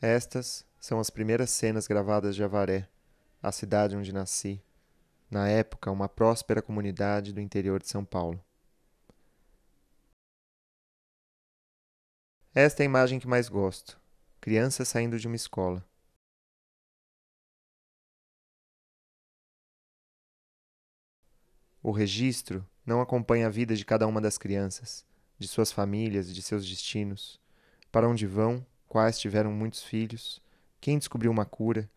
Estas são as primeiras cenas gravadas de Avaré, a cidade onde nasci, na época uma próspera comunidade do interior de São Paulo. Esta é a imagem que mais gosto, crianças saindo de uma escola. O registro não acompanha a vida de cada uma das crianças, de suas famílias, de seus destinos, para onde vão, quais tiveram muitos filhos, quem descobriu uma cura,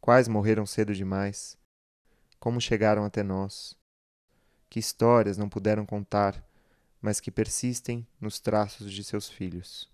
quais morreram cedo demais, como chegaram até nós, que histórias não puderam contar, mas que persistem nos traços de seus filhos.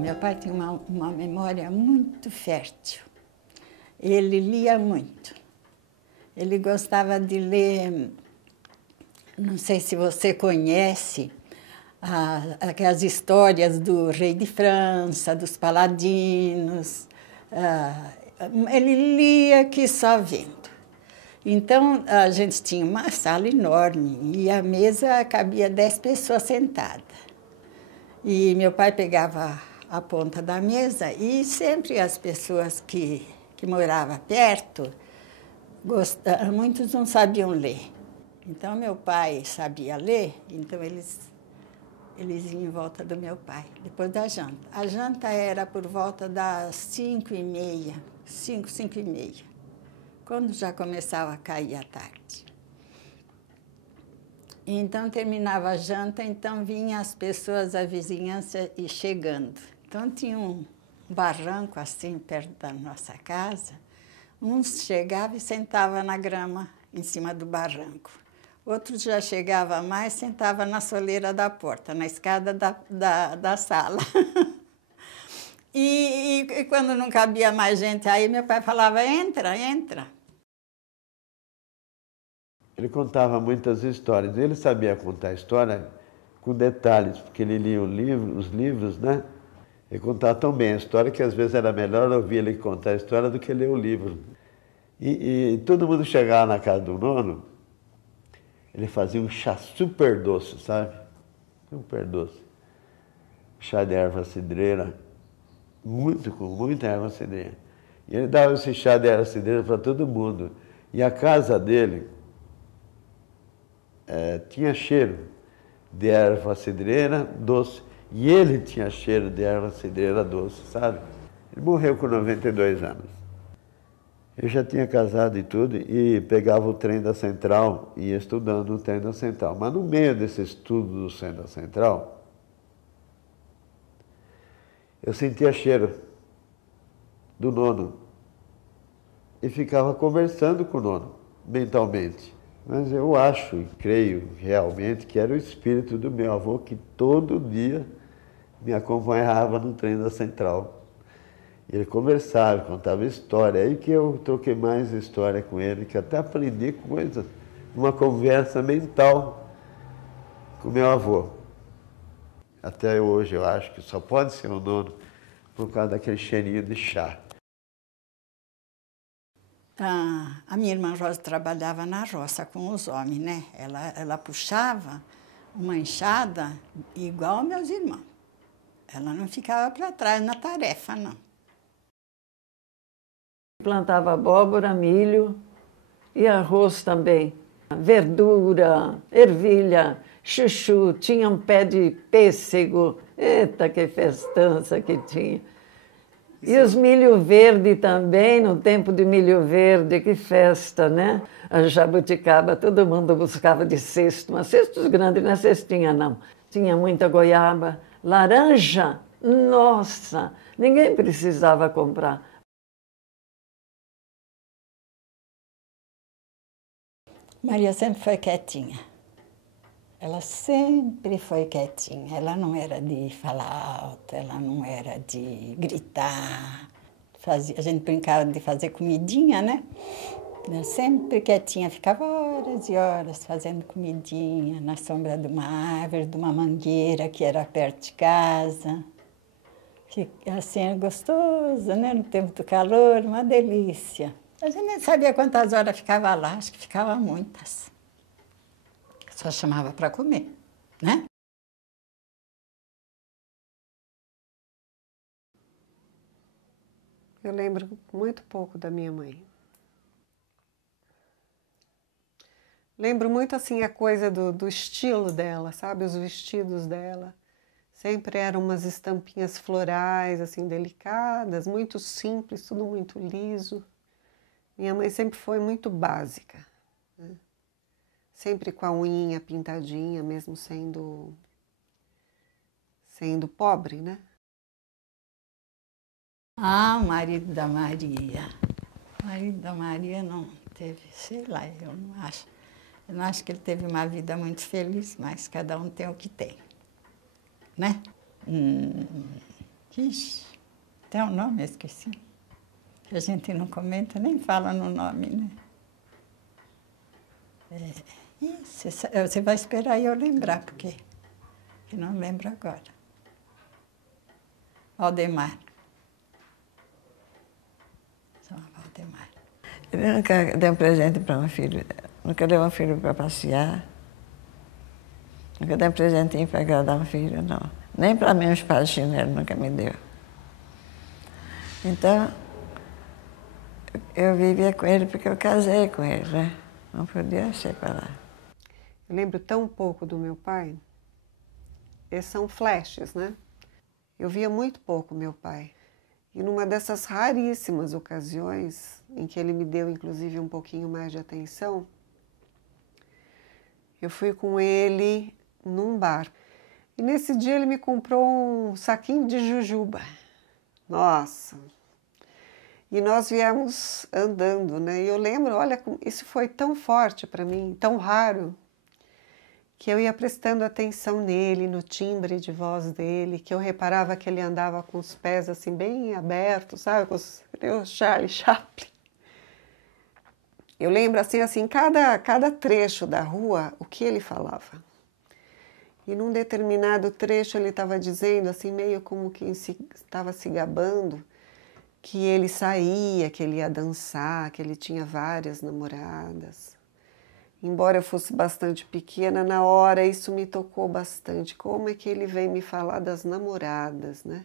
Meu pai tem uma memória muito fértil. Ele lia muito. Ele gostava de ler, não sei se você conhece, aquelas histórias do rei de França, dos paladinos. Ele lia que só vendo. Então, a gente tinha uma sala enorme e a mesa cabia 10 pessoas sentadas. E meu pai pegava a ponta da mesa e sempre as pessoas que moravam perto, muitos não sabiam ler. Então, meu pai sabia ler, então eles iam em volta do meu pai, depois da janta. A janta era por volta das 5h30, 5h30, quando já começava a cair a tarde. Então, terminava a janta, então vinham as pessoas da vizinhança e chegando. Então, tinha um barranco assim, perto da nossa casa. Uns chegavam e sentavam na grama, em cima do barranco. Outros já chegavam mais, sentavam na soleira da porta, na escada da sala. E quando não cabia mais gente aí, meu pai falava, entra, entra. Ele contava muitas histórias. Ele sabia contar história com detalhes, porque ele lia os livros, né? Ele contava tão bem a história que às vezes era melhor ouvir ele contar a história do que ler o livro. E todo mundo chegava na casa do nono, ele fazia um chá super doce, sabe? Super doce. Chá de erva cidreira, com muita erva cidreira. E ele dava esse chá de erva cidreira para todo mundo. E a casa dele tinha cheiro de erva cidreira doce. E ele tinha cheiro de erva cidreira doce, sabe? Ele morreu com 92 anos. Eu já tinha casado e tudo, e pegava o trem da Central e ia estudando no trem da Central. Mas no meio desse estudo do trem da Central, eu sentia cheiro do nono. E ficava conversando com o nono, mentalmente. Mas eu acho e creio realmente que era o espírito do meu avô que todo dia me acompanhava no trem da Central. Ele conversava, contava história. Aí que eu troquei mais história com ele, que até aprendi coisas, uma conversa mental com meu avô. Até hoje eu acho que só pode ser o nono por causa daquele cheirinho de chá. A minha irmã Rosa trabalhava na roça com os homens, né? Ela puxava uma enxada igual aos meus irmãos. Ela não ficava para trás na tarefa, não. Plantava abóbora, milho e arroz também. Verdura, ervilha, chuchu, tinha um pé de pêssego. Eita, que festança que tinha. E os milho verde também, no tempo de milho verde, que festa, né? A jabuticaba, todo mundo buscava de cesto, mas cestos grandes, não é cestinha, não. Tinha muita goiaba, laranja, nossa, ninguém precisava comprar. Maria sempre foi quietinha. Ela sempre foi quietinha. Ela não era de falar alto, ela não era de gritar. A gente brincava de fazer comidinha, né? Eu sempre quietinha, ficava horas e horas fazendo comidinha na sombra de uma árvore, de uma mangueira que era perto de casa. Assim, é gostoso, né? No tempo do calor, uma delícia. A gente nem sabia quantas horas ficava lá, acho que ficava muitas. Só chamava para comer, né? Eu lembro muito pouco da minha mãe. Lembro muito, assim, a coisa do estilo dela, sabe? Os vestidos dela. Sempre eram umas estampinhas florais, assim, delicadas, muito simples, tudo muito liso. Minha mãe sempre foi muito básica, né? Sempre com a unhinha pintadinha, mesmo sendo pobre, né? Ah, o marido da Maria. O marido da Maria não teve, sei lá, eu não acho. Eu não acho que ele teve uma vida muito feliz, mas cada um tem o que tem, né? Ixi, tem um nome, eu esqueci. Que a gente não comenta, nem fala no nome, né? Você vai esperar eu lembrar, porque eu não lembro agora. Valdemar. Chama Valdemar. Ele nunca deu um presente para um filho, nunca deu um filho para passear, nunca deu um presentinho para agradar um filho, não. Nem para mim um espada de chinelo nunca me deu. Então, eu vivia com ele porque eu casei com ele, né? Não podia separar. Eu lembro tão pouco do meu pai. Esses são flashes, né? Eu via muito pouco meu pai. E numa dessas raríssimas ocasiões, em que ele me deu, inclusive, um pouquinho mais de atenção, eu fui com ele num bar. E nesse dia ele me comprou um saquinho de jujuba. Nossa! E nós viemos andando, né? E eu lembro, olha, isso foi tão forte para mim, tão raro, que eu ia prestando atenção nele, no timbre de voz dele, que eu reparava que ele andava com os pés assim bem abertos, sabe? Com o Charlie Chaplin. Eu lembro assim, cada trecho da rua, o que ele falava. E num determinado trecho ele estava dizendo, assim, meio como que estava se gabando, que ele saía, que ele ia dançar, que ele tinha várias namoradas. Embora eu fosse bastante pequena, na hora isso me tocou bastante. Como é que ele vem me falar das namoradas, né?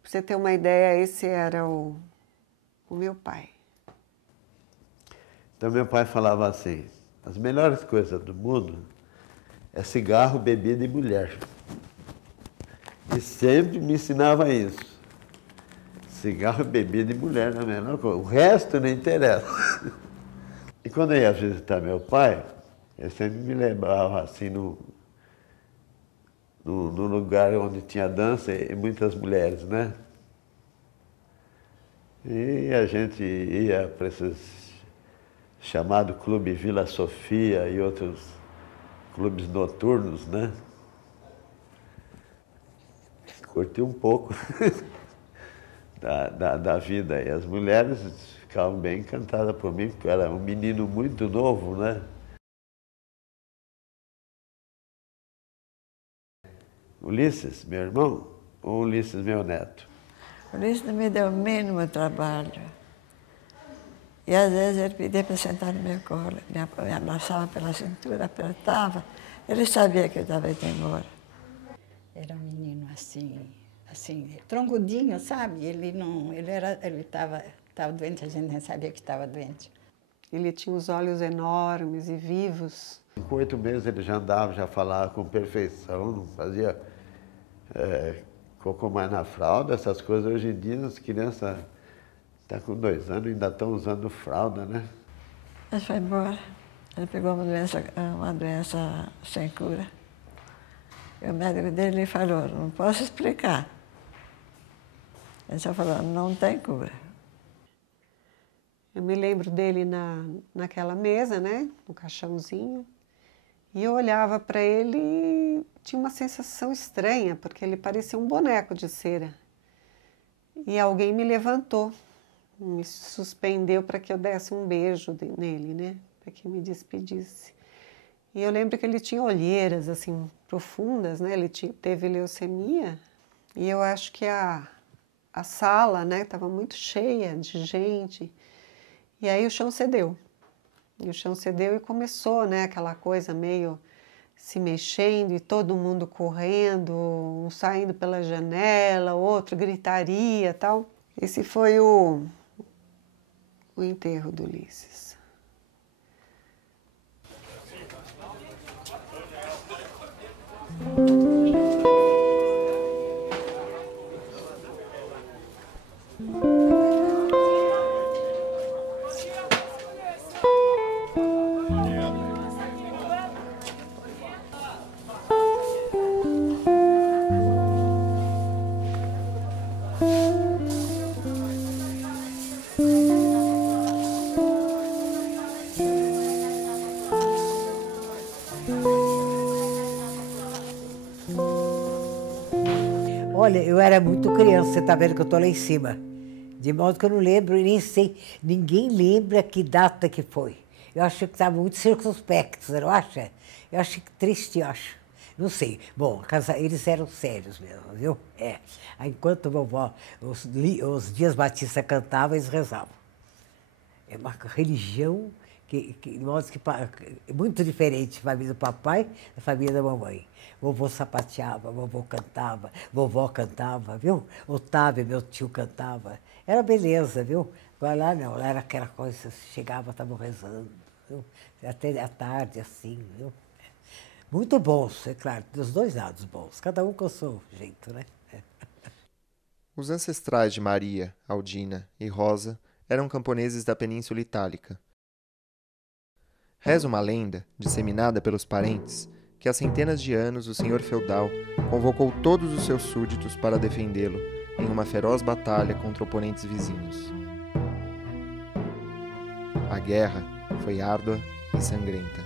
Pra você ter uma ideia, esse era o meu pai. Então meu pai falava assim, as melhores coisas do mundo é cigarro, bebida e mulher. E sempre me ensinava isso. Cigarro, bebida e mulher é a melhor coisa. O resto não interessa. E quando eu ia visitar meu pai, ele sempre me levava assim no lugar onde tinha dança e muitas mulheres, né? E a gente ia para esses chamados Clube Vila Sofia e outros clubes noturnos, né? Curti um pouco da vida. E as mulheres ficavam bem encantadas por mim, porque eu era um menino muito novo, né? Ulisses, meu irmão, ou Ulisses, meu neto? Ulisses não me deu o mínimo trabalho. E às vezes ele pedia para sentar no meu colo, me abraçava pela cintura, apertava. Ele sabia que eu estava indo embora. Era um menino assim, troncudinho, sabe? Ele estava doente, a gente nem sabia que estava doente. Ele tinha os olhos enormes e vivos. Com 8 meses ele já andava, já falava com perfeição, não fazia cocô mais na fralda, essas coisas. Hoje em dia as crianças estão com 2 anos e ainda estão usando fralda, né? Mas foi embora. Ele pegou uma doença sem cura. E o médico dele falou, não posso explicar. Ele só falou, não tem cura. Eu me lembro dele naquela mesa, né? No caixãozinho. E eu olhava para ele e tinha uma sensação estranha, porque ele parecia um boneco de cera. e alguém me levantou, me suspendeu para que eu desse um beijo nele, né? Para que me despedisse. E eu lembro que ele tinha olheiras assim profundas, né? Ele teve leucemia e eu acho que a sala, né, estava muito cheia de gente. E aí o chão cedeu. E o chão cedeu e começou, né, aquela coisa meio se mexendo e todo mundo correndo, um saindo pela janela, outro gritaria, tal. Esse foi o enterro do Ulisses. Olha, eu era muito criança, você está vendo que eu estou lá em cima. De modo que eu não lembro e nem sei, ninguém lembra que data que foi. Eu acho que estava muito circunspecto, você não acha? Eu acho que triste, eu acho. Não sei. Bom, eles eram sérios mesmo, viu? É. Aí, enquanto a vovó, os Dias Batista cantavam, eles rezavam. É uma religião de modo que muito diferente da família do papai da família da mamãe. Vovô sapateava, vovó cantava, viu? Otávio, meu tio, cantava. Era beleza, viu? Agora lá não, lá era aquela coisa, chegava, estavam rezando, viu? Até à tarde, assim, viu? Muito bons, é claro, dos dois lados bons, cada um com o seu jeito, né? Os ancestrais de Maria, Aldina e Rosa eram camponeses da Península Itálica. Reza uma lenda, disseminada pelos parentes, que há centenas de anos o senhor feudal convocou todos os seus súditos para defendê-lo em uma feroz batalha contra oponentes vizinhos. A guerra foi árdua e sangrenta.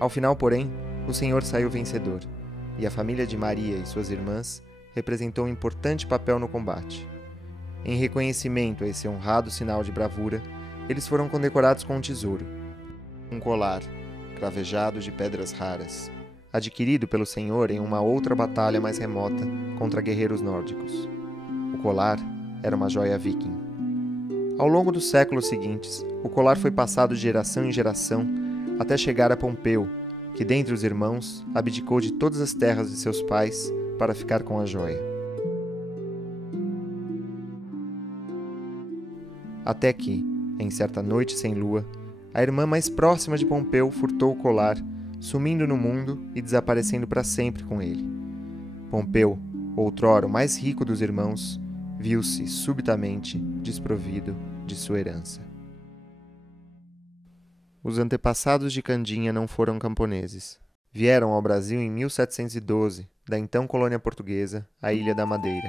Ao final, porém, o senhor saiu vencedor, e a família de Maria e suas irmãs representou um importante papel no combate. Em reconhecimento a esse honrado sinal de bravura, eles foram condecorados com um tesouro, um colar, cravejado de pedras raras, adquirido pelo senhor em uma outra batalha mais remota contra guerreiros nórdicos. O colar era uma joia viking. Ao longo dos séculos seguintes, o colar foi passado de geração em geração até chegar a Pompeu, que dentre os irmãos abdicou de todas as terras de seus pais para ficar com a joia. Até que, em certa noite sem lua, a irmã mais próxima de Pompeu furtou o colar, sumindo no mundo e desaparecendo para sempre com ele. Pompeu, outrora o mais rico dos irmãos, viu-se subitamente desprovido de sua herança. Os antepassados de Candinha não foram camponeses. Vieram ao Brasil em 1712, da então colônia portuguesa, a Ilha da Madeira.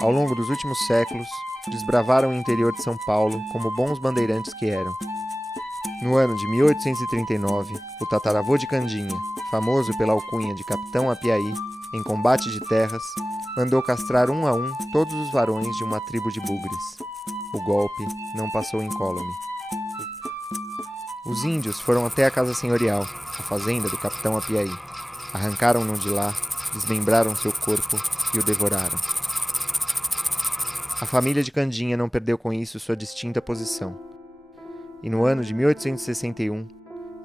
Ao longo dos últimos séculos, desbravaram o interior de São Paulo como bons bandeirantes que eram. No ano de 1839, o tataravô de Candinha, famoso pela alcunha de Capitão Apiaí, em combate de terras, mandou castrar um a um todos os varões de uma tribo de bugres. O golpe não passou incólume. Os índios foram até a casa senhorial, a fazenda do Capitão Apiaí. Arrancaram-no de lá, desmembraram seu corpo e o devoraram. A família de Candinha não perdeu com isso sua distinta posição. E no ano de 1861,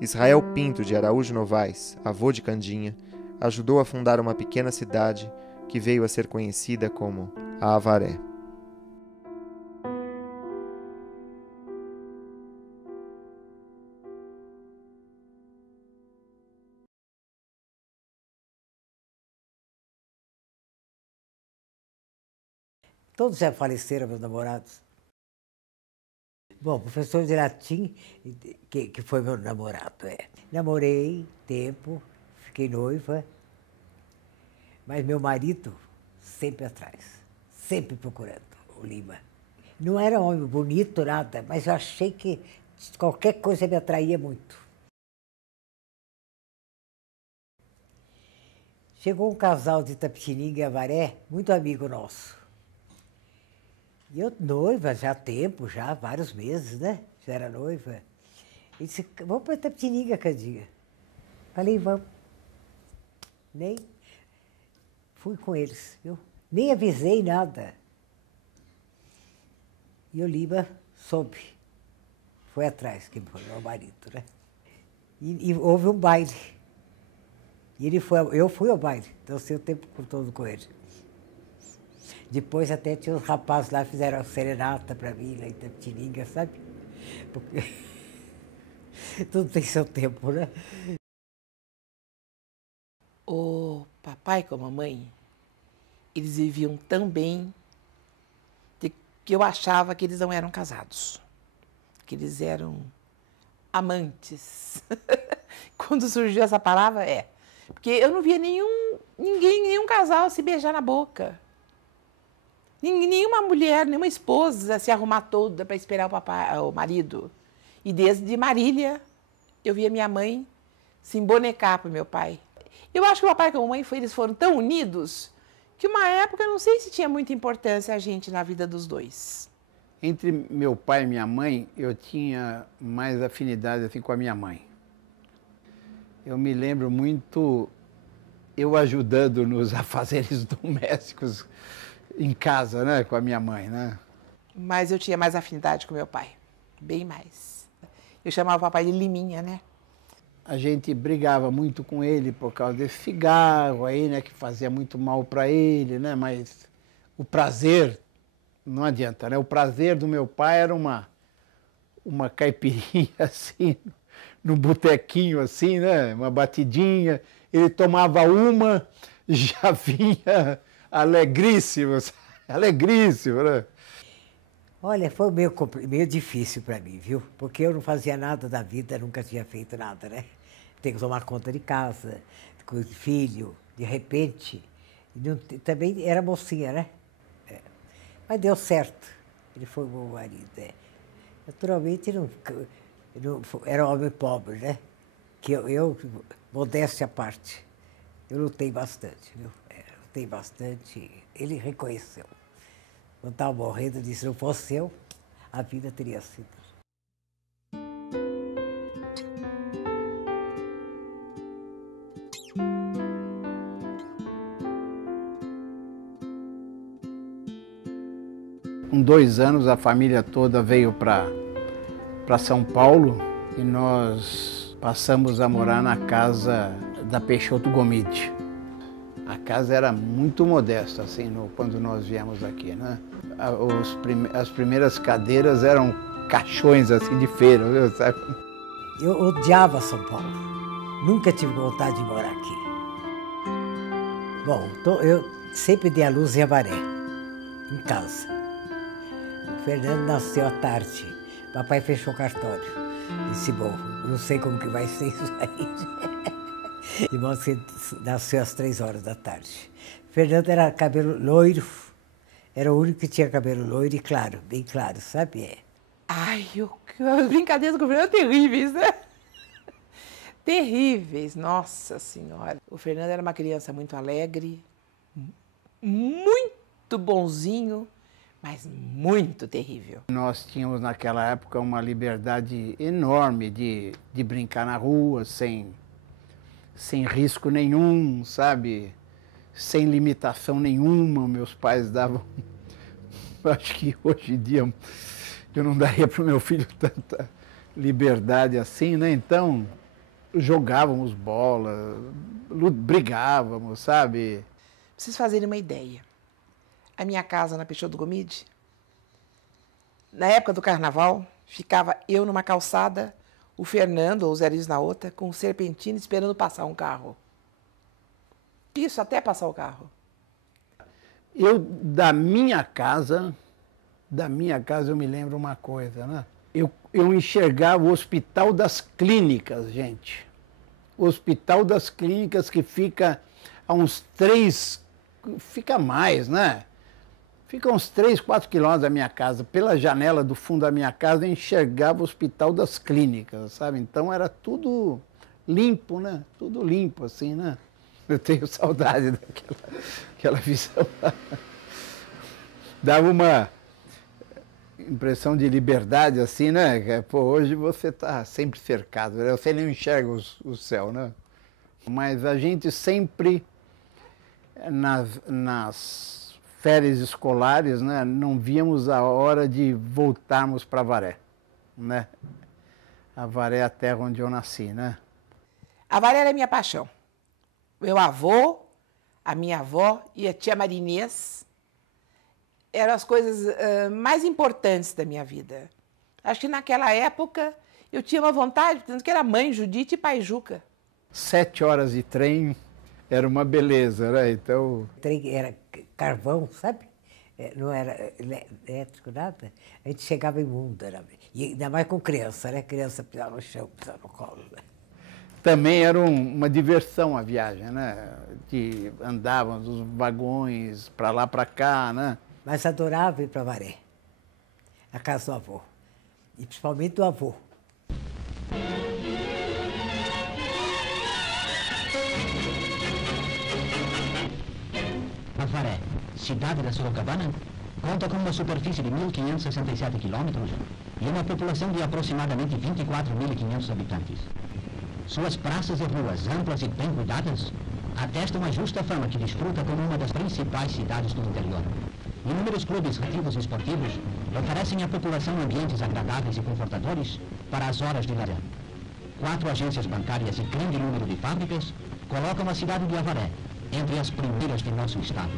Israel Pinto de Araújo Novaes, avô de Candinha, ajudou a fundar uma pequena cidade que veio a ser conhecida como a Avaré. Todos já faleceram, meus namorados. Bom, professor de latim, que foi meu namorado, Namorei tempo, fiquei noiva, mas meu marido sempre atrás, sempre procurando o Lima. Não era um homem bonito, nada, mas eu achei que qualquer coisa me atraía muito. Chegou um casal de Itapetininga e Avaré, muito amigo nosso. E eu noiva já há tempo, já vários meses, né? Já era noiva. E disse, vamos para Itapetininga, Candinha. Falei, vamos. Nem fui com eles, viu? Nem avisei nada. E o Lima soube. Foi atrás, que foi meu marido, né? E houve um baile. E eu fui ao baile, dancei o tempo todo com ele. Depois até tinha uns rapazes lá, fizeram a serenata para mim, lá em Itapetininga, sabe? Porque tudo tem seu tempo, né? O papai com a mamãe, eles viviam tão bem que eu achava que eles não eram casados, que eles eram amantes. Quando surgiu essa palavra, porque eu não via nenhum casal se beijar na boca. Nenhuma mulher, nenhuma esposa se arrumar toda para esperar o marido. E desde Marília, eu via minha mãe se embonecar para o meu pai. Eu acho que o papai e a mamãe eles foram tão unidos que uma época, eu não sei se tinha muita importância a gente na vida dos dois. Entre meu pai e minha mãe, eu tinha mais afinidade assim, com a minha mãe. Eu me lembro muito eu ajudando nos afazeres domésticos em casa, né, com a minha mãe, né? Mas eu tinha mais afinidade com meu pai, bem mais. Eu chamava o papai de Liminha, né? A gente brigava muito com ele por causa desse cigarro aí, né, que fazia muito mal para ele, né? Mas o prazer não adianta, né? O prazer do meu pai era uma caipirinha assim, no botequinho assim, né? Uma batidinha. Ele tomava uma, já vinha alegríssimo, alegríssimo, né? Olha, foi meio difícil para mim, viu? Porque eu não fazia nada da vida, nunca tinha feito nada, né? Tem que tomar conta de casa, com filho, de repente. Também era mocinha, né? Mas deu certo. Ele foi meu marido. Naturalmente, era um homem pobre, né? Que eu modéstia à parte, eu lutei bastante, viu? Lutei bastante. Ele reconheceu. Quando estava morrendo, ele disse, se não fosse eu, a vida teria sido. Com 2 anos, a família toda veio para São Paulo e nós passamos a morar na casa da Peixoto Gomide. A casa era muito modesta, assim, quando nós viemos aqui, né? As primeiras cadeiras eram caixões, assim, de feira, viu, sabe? Eu odiava São Paulo. Nunca tive vontade de morar aqui. Bom, eu sempre dei a luz em Avaré, em casa. O Fernando nasceu à tarde. Papai fechou o cartório. Disse, bom, não sei como que vai ser isso aí. De modo que nasceu às 3 horas da tarde. Fernando era cabelo loiro. Era o único que tinha cabelo loiro e claro, bem claro, sabe? Ai, as brincadeiras com o Fernando terríveis, né? Terríveis, nossa senhora. O Fernando era uma criança muito alegre, muito bonzinho, mas muito terrível. Nós tínhamos naquela época uma liberdade enorme de brincar na rua, sem risco nenhum, sabe? Sem limitação nenhuma. Meus pais davam... Acho que hoje em dia eu não daria para o meu filho tanta liberdade assim, né? Então, jogávamos bola, brigávamos, sabe? Pra vocês fazerem uma ideia, a minha casa na Peixoto Gomide, na época do carnaval, ficava eu numa calçada, o Fernando ou o Zé Luiz na outra, com o serpentina esperando passar um carro. Isso, até passar o carro. Da minha casa eu me lembro uma coisa, né? Eu enxergava o Hospital das Clínicas, gente. O Hospital das Clínicas que fica a uns 3, fica mais, né? Fica a uns 3, 4 quilômetros da minha casa. Pela janela do fundo da minha casa eu enxergava o Hospital das Clínicas, sabe? Então era tudo limpo, né? Tudo limpo, assim, né? Eu tenho saudade daquela visão lá. Dava uma impressão de liberdade, assim, né? Pô, hoje você está sempre cercado, né? Você não enxerga o céu, né? Mas a gente sempre, nas férias escolares, né, não víamos a hora de voltarmos para Avaré, né? Avaré é a terra onde eu nasci, né? Avaré era a minha paixão. Meu avô, a minha avó e a tia Marinês eram as coisas mais importantes da minha vida. Acho que naquela época eu tinha uma vontade, tanto que era mãe Judite e pai Juca. 7 horas de trem era uma beleza, né? Então... O trem era carvão, sabe? Não era elétrico, nada. A gente chegava imundo, e ainda mais com criança, né? Criança pisava no chão, pisava no colo. Né? Também era uma diversão a viagem, né? Andávamos os vagões para lá, para cá, né? Mas adorava ir para Avaré, a casa do avô, e principalmente do avô. Avaré, cidade da Sorocabana, conta com uma superfície de 1.567 quilômetros e uma população de aproximadamente 24.500 habitantes. Suas praças e ruas amplas e bem cuidadas atestam a justa fama que desfruta como uma das principais cidades do interior. Inúmeros clubes recreativos e esportivos oferecem à população ambientes agradáveis e confortadores para as horas de lazer. 4 agências bancárias e grande número de fábricas colocam a cidade de Avaré entre as primeiras de nosso estado.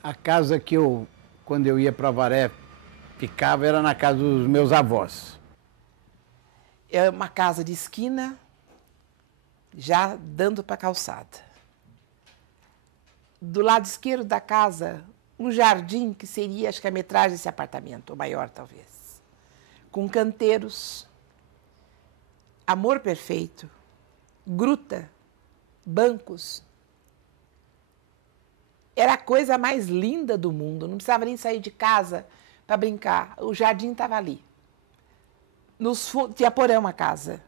A casa que quando eu ia para Avaré, ficava era na casa dos meus avós. É uma casa de esquina, já dando para a calçada. Do lado esquerdo da casa, um jardim que seria, acho que a metragem desse apartamento, ou maior talvez. Com canteiros, amor perfeito, gruta, bancos. Era a coisa mais linda do mundo, não precisava nem sair de casa para brincar. O jardim estava ali. Tinha porão a casa.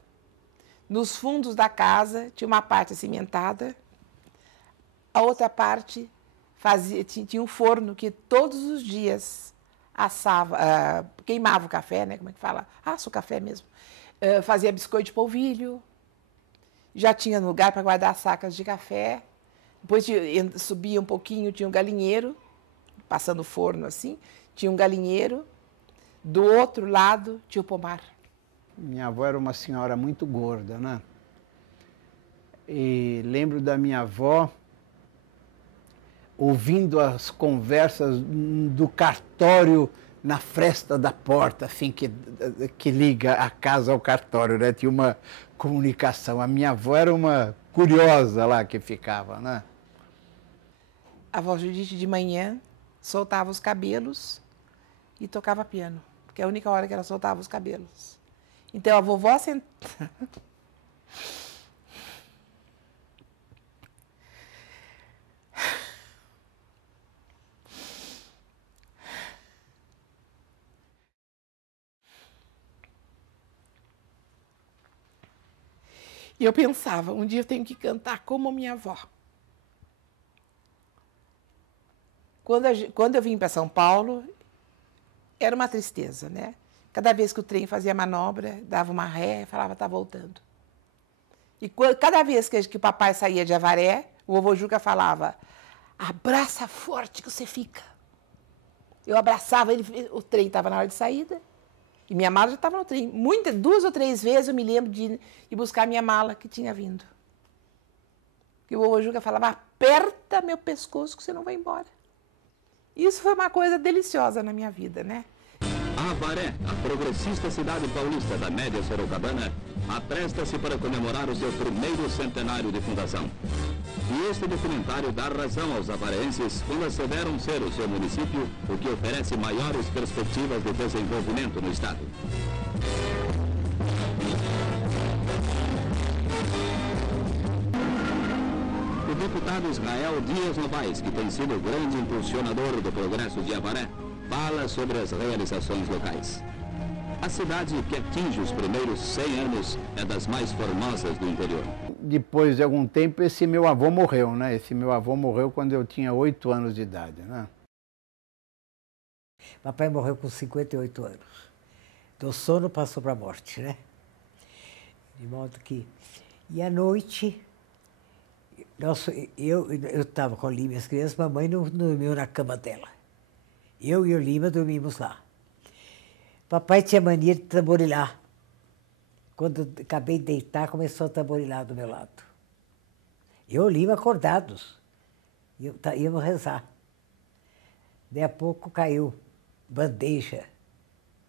Nos fundos da casa tinha uma parte cimentada, a outra parte tinha um forno que todos os dias assava, queimava o café, né? Como é que fala? Assa o café mesmo. Fazia biscoito de polvilho, já tinha lugar para guardar sacas de café. Depois subia um pouquinho, tinha um galinheiro, passando o forno assim, tinha um galinheiro. Do outro lado tinha o pomar. Minha avó era uma senhora muito gorda, né? E lembro da minha avó ouvindo as conversas do cartório na fresta da porta, assim, que liga a casa ao cartório, né? Tinha uma comunicação. A minha avó era uma curiosa lá que ficava, né? A avó Judite de manhã soltava os cabelos e tocava piano, porque é a única hora que ela soltava os cabelos. Então a vovó sentada. E eu pensava, um dia eu tenho que cantar como a minha avó. Quando eu vim para São Paulo, era uma tristeza, né? Cada vez que o trem fazia manobra, dava uma ré, falava, tá voltando. E cada vez que o papai saía de Avaré, o vovô Juca falava, abraça forte que você fica. Eu abraçava ele, o trem estava na hora de saída, e minha mala já estava no trem. 2 ou 3 vezes eu me lembro de ir buscar minha mala que tinha vindo. E o vovô Juca falava, aperta meu pescoço que você não vai embora. Isso foi uma coisa deliciosa na minha vida, né? Avaré, a progressista cidade paulista da média sorocabana, apresta-se para comemorar o seu primeiro centenário de fundação. E este documentário dá razão aos avarenses quando asseveram ser o seu município o que oferece maiores perspectivas de desenvolvimento no estado. deputado Israel Dias Novaes, que tem sido o grande impulsionador do progresso de Avaré, fala sobre as realizações locais. A cidade que atinge os primeiros 100 anos é das mais formosas do interior. Depois de algum tempo, esse meu avô morreu, né? Esse meu avô morreu quando eu tinha 8 anos de idade, né? Papai morreu com 58 anos. Do sono passou para a morte, né? De modo que... E à noite, eu estava com a Lima e as crianças, mamãe não dormiu na cama dela. Eu e o Lima dormimos lá. Papai tinha mania de tamborilar. Quando eu acabei de deitar, começou a tamborilar do meu lado. Eu e o Lima acordados. Íamos rezar. Daí a pouco caiu bandeja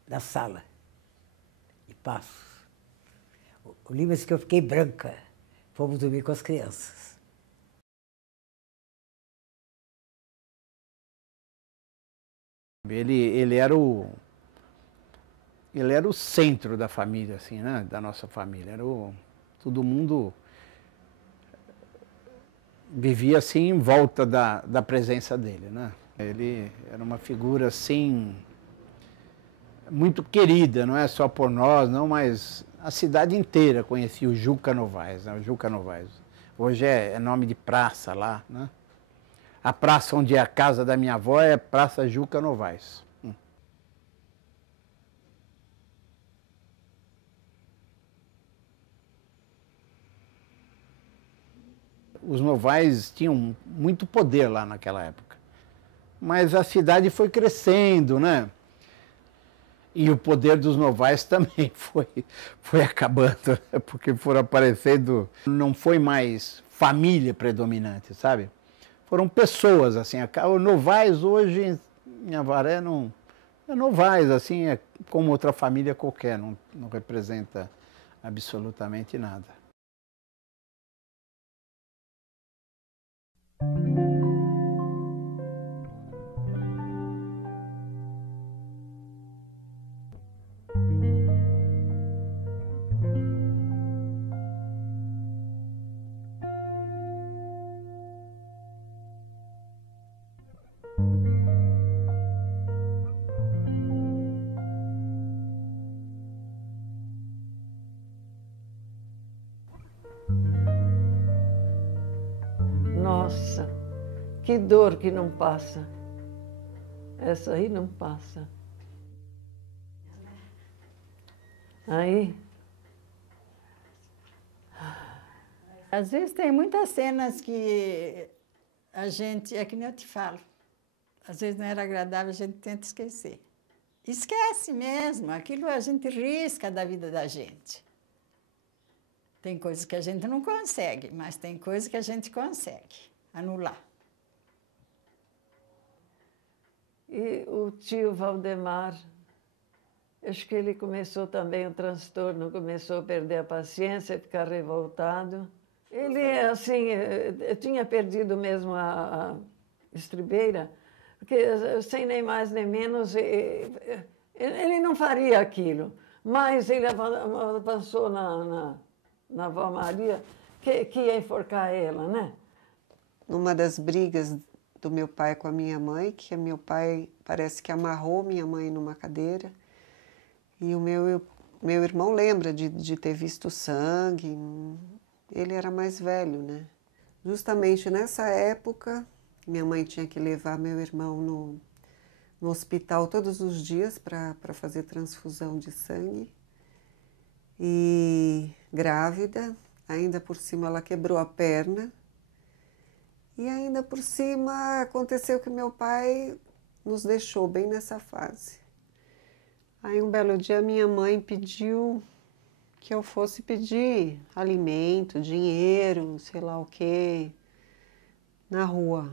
na sala. E passos. O Lima disse que eu fiquei branca. Fomos dormir com as crianças. Ele era o centro da família, assim, né? Da nossa família. Todo mundo vivia assim em volta da presença dele, né? Ele era uma figura assim muito querida, não é só por nós, não, mas a cidade inteira conhecia o Juca Novaes, né? O Juca Novaes. Hoje é nome de praça lá, né? A praça onde é a casa da minha avó é Praça Juca Novaes. Os Novaes tinham muito poder lá naquela época. Mas a cidade foi crescendo, né? E o poder dos Novaes também foi acabando, né? Porque foram aparecendo, não foi mais família predominante, sabe? Foram pessoas, assim. O Novaes hoje, em Avaré, não é Novaes, assim, é como outra família qualquer, não representa absolutamente nada. Nossa, que dor que não passa. Essa aí não passa. Aí. Às vezes tem muitas cenas que a gente, é que nem eu te falo, às vezes não era agradável, a gente tenta esquecer. Esquece mesmo, aquilo a gente risca da vida da gente. Tem coisas que a gente não consegue, mas tem coisas que a gente consegue anular. E o tio Valdemar, acho que ele começou também o transtorno, começou a perder a paciência, ficar revoltado. Ele, assim, eu tinha perdido mesmo a estribeira, porque sem nem mais nem menos, ele não faria aquilo. Mas ele avançou na avó Maria, que ia enforcar ela, né? Numa das brigas do meu pai com a minha mãe, que meu pai parece que amarrou minha mãe numa cadeira, e o meu irmão lembra de ter visto sangue. Ele era mais velho, né? Justamente nessa época, minha mãe tinha que levar meu irmão no hospital todos os dias para fazer transfusão de sangue. E grávida, ainda por cima ela quebrou a perna. E ainda por cima aconteceu que meu pai nos deixou bem nessa fase. Aí um belo dia minha mãe pediu que eu fosse pedir alimento, dinheiro, sei lá o quê, na rua.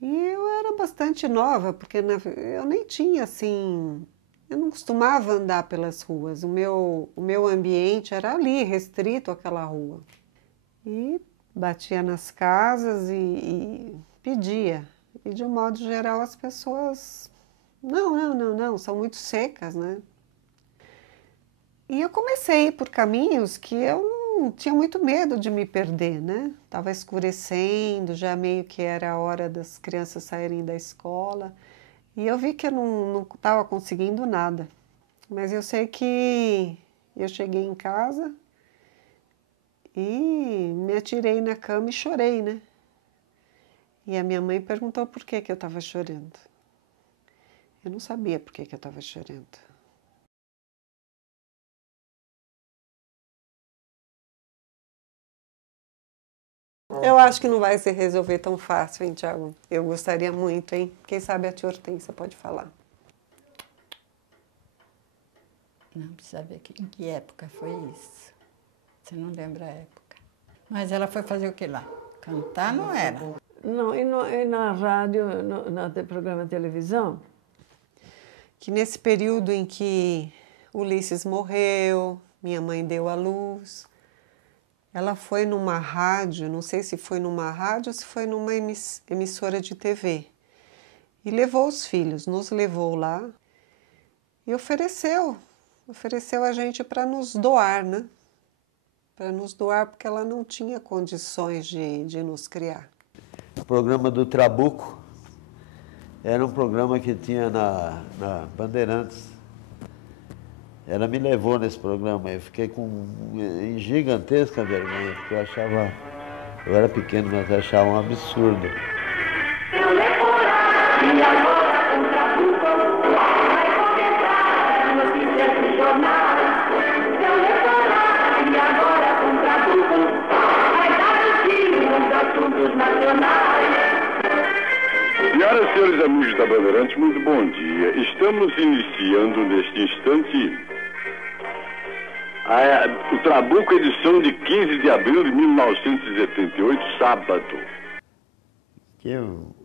E eu era bastante nova, porque eu nem tinha assim... Eu não costumava andar pelas ruas, o meu ambiente era ali, restrito àquela rua. E batia nas casas e pedia. E de um modo geral as pessoas, não, são muito secas, né? E eu comecei a ir por caminhos que eu Então, tinha muito medo de me perder, né? Estava escurecendo, já meio que era a hora das crianças saírem da escola. E eu vi que eu não estava conseguindo nada. Mas eu sei que eu cheguei em casa e me atirei na cama e chorei, né? E a minha mãe perguntou por que eu estava chorando. Eu não sabia por que eu estava chorando. Eu acho que não vai se resolver tão fácil, hein, Tiago? Eu gostaria muito, hein? Quem sabe a tia Hortência pode falar. Não precisa ver em que época foi isso. Você não lembra a época. Mas ela foi fazer o que lá? Cantar não era. Não, e na rádio, no programa de televisão? Que nesse período em que Ulisses morreu, minha mãe deu à luz, ela foi numa rádio, não sei se foi numa rádio ou se foi numa emissora de TV, e levou os filhos, nos levou lá e ofereceu a gente para nos doar, né? Para nos doar, porque ela não tinha condições de nos criar. O programa do Trabuco era um programa que tinha na Bandeirantes. Ela me levou nesse programa, eu fiquei em gigantesca vergonha, porque eu era pequeno, mas eu achava um absurdo. Senhoras e senhores amigos da Bandeirantes, muito bom dia. Estamos iniciando neste instante o Trabuco, edição de 15 de abril de 1978, sábado.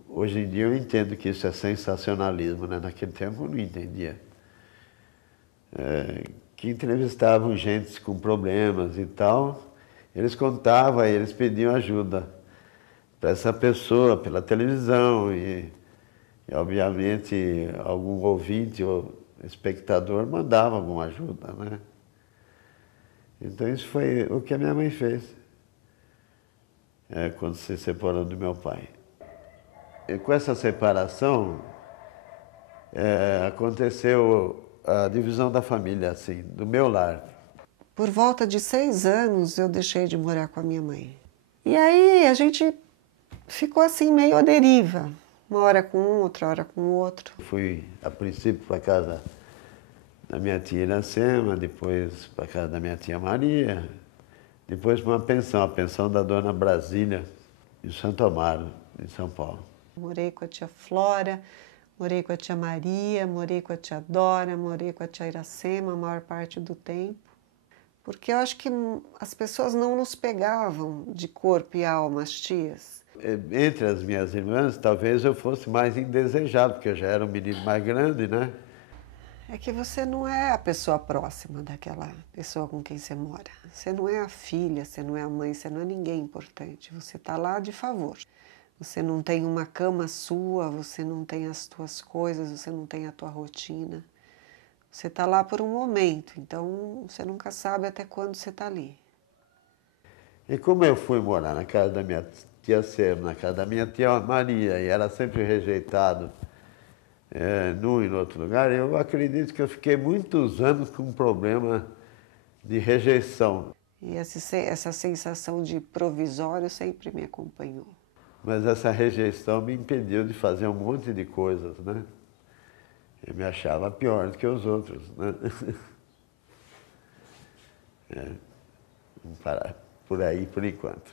Hoje em dia eu entendo que isso é sensacionalismo, né? Naquele tempo eu não entendia. Que entrevistavam gente com problemas e tal, eles contavam, eles pediam ajuda para essa pessoa, pela televisão, e obviamente algum ouvinte ou espectador mandava alguma ajuda, né? Então isso foi o que a minha mãe fez quando se separou do meu pai. E com essa separação aconteceu a divisão da família, assim, do meu lar. Por volta de 6 anos eu deixei de morar com a minha mãe. E aí a gente ficou assim meio à deriva, uma hora com um, outra hora com o outro. Fui a princípio para casa da minha tia Iracema, depois para casa da minha tia Maria, depois para a pensão da dona Brasília, em Santo Amaro, em São Paulo. Morei com a tia Flora, morei com a tia Maria, morei com a tia Dora, morei com a tia Iracema a maior parte do tempo. Porque eu acho que as pessoas não nos pegavam de corpo e alma, as tias. Entre as minhas irmãs, talvez eu fosse mais indesejado, porque eu já era um menino mais grande, né? É que você não é a pessoa próxima daquela pessoa com quem você mora. Você não é a filha, você não é a mãe, você não é ninguém importante. Você está lá de favor. Você não tem uma cama sua, você não tem as tuas coisas, você não tem a tua rotina. Você está lá por um momento, então você nunca sabe até quando você está ali. E como eu fui morar na casa da minha tia Sema, na casa da minha tia Maria, e era sempre rejeitado num e no outro lugar, eu acredito que eu fiquei muitos anos com um problema de rejeição. E essa sensação de provisório sempre me acompanhou. Mas essa rejeição me impediu de fazer um monte de coisas, né? Eu me achava pior do que os outros, né? Vamos parar por aí por enquanto.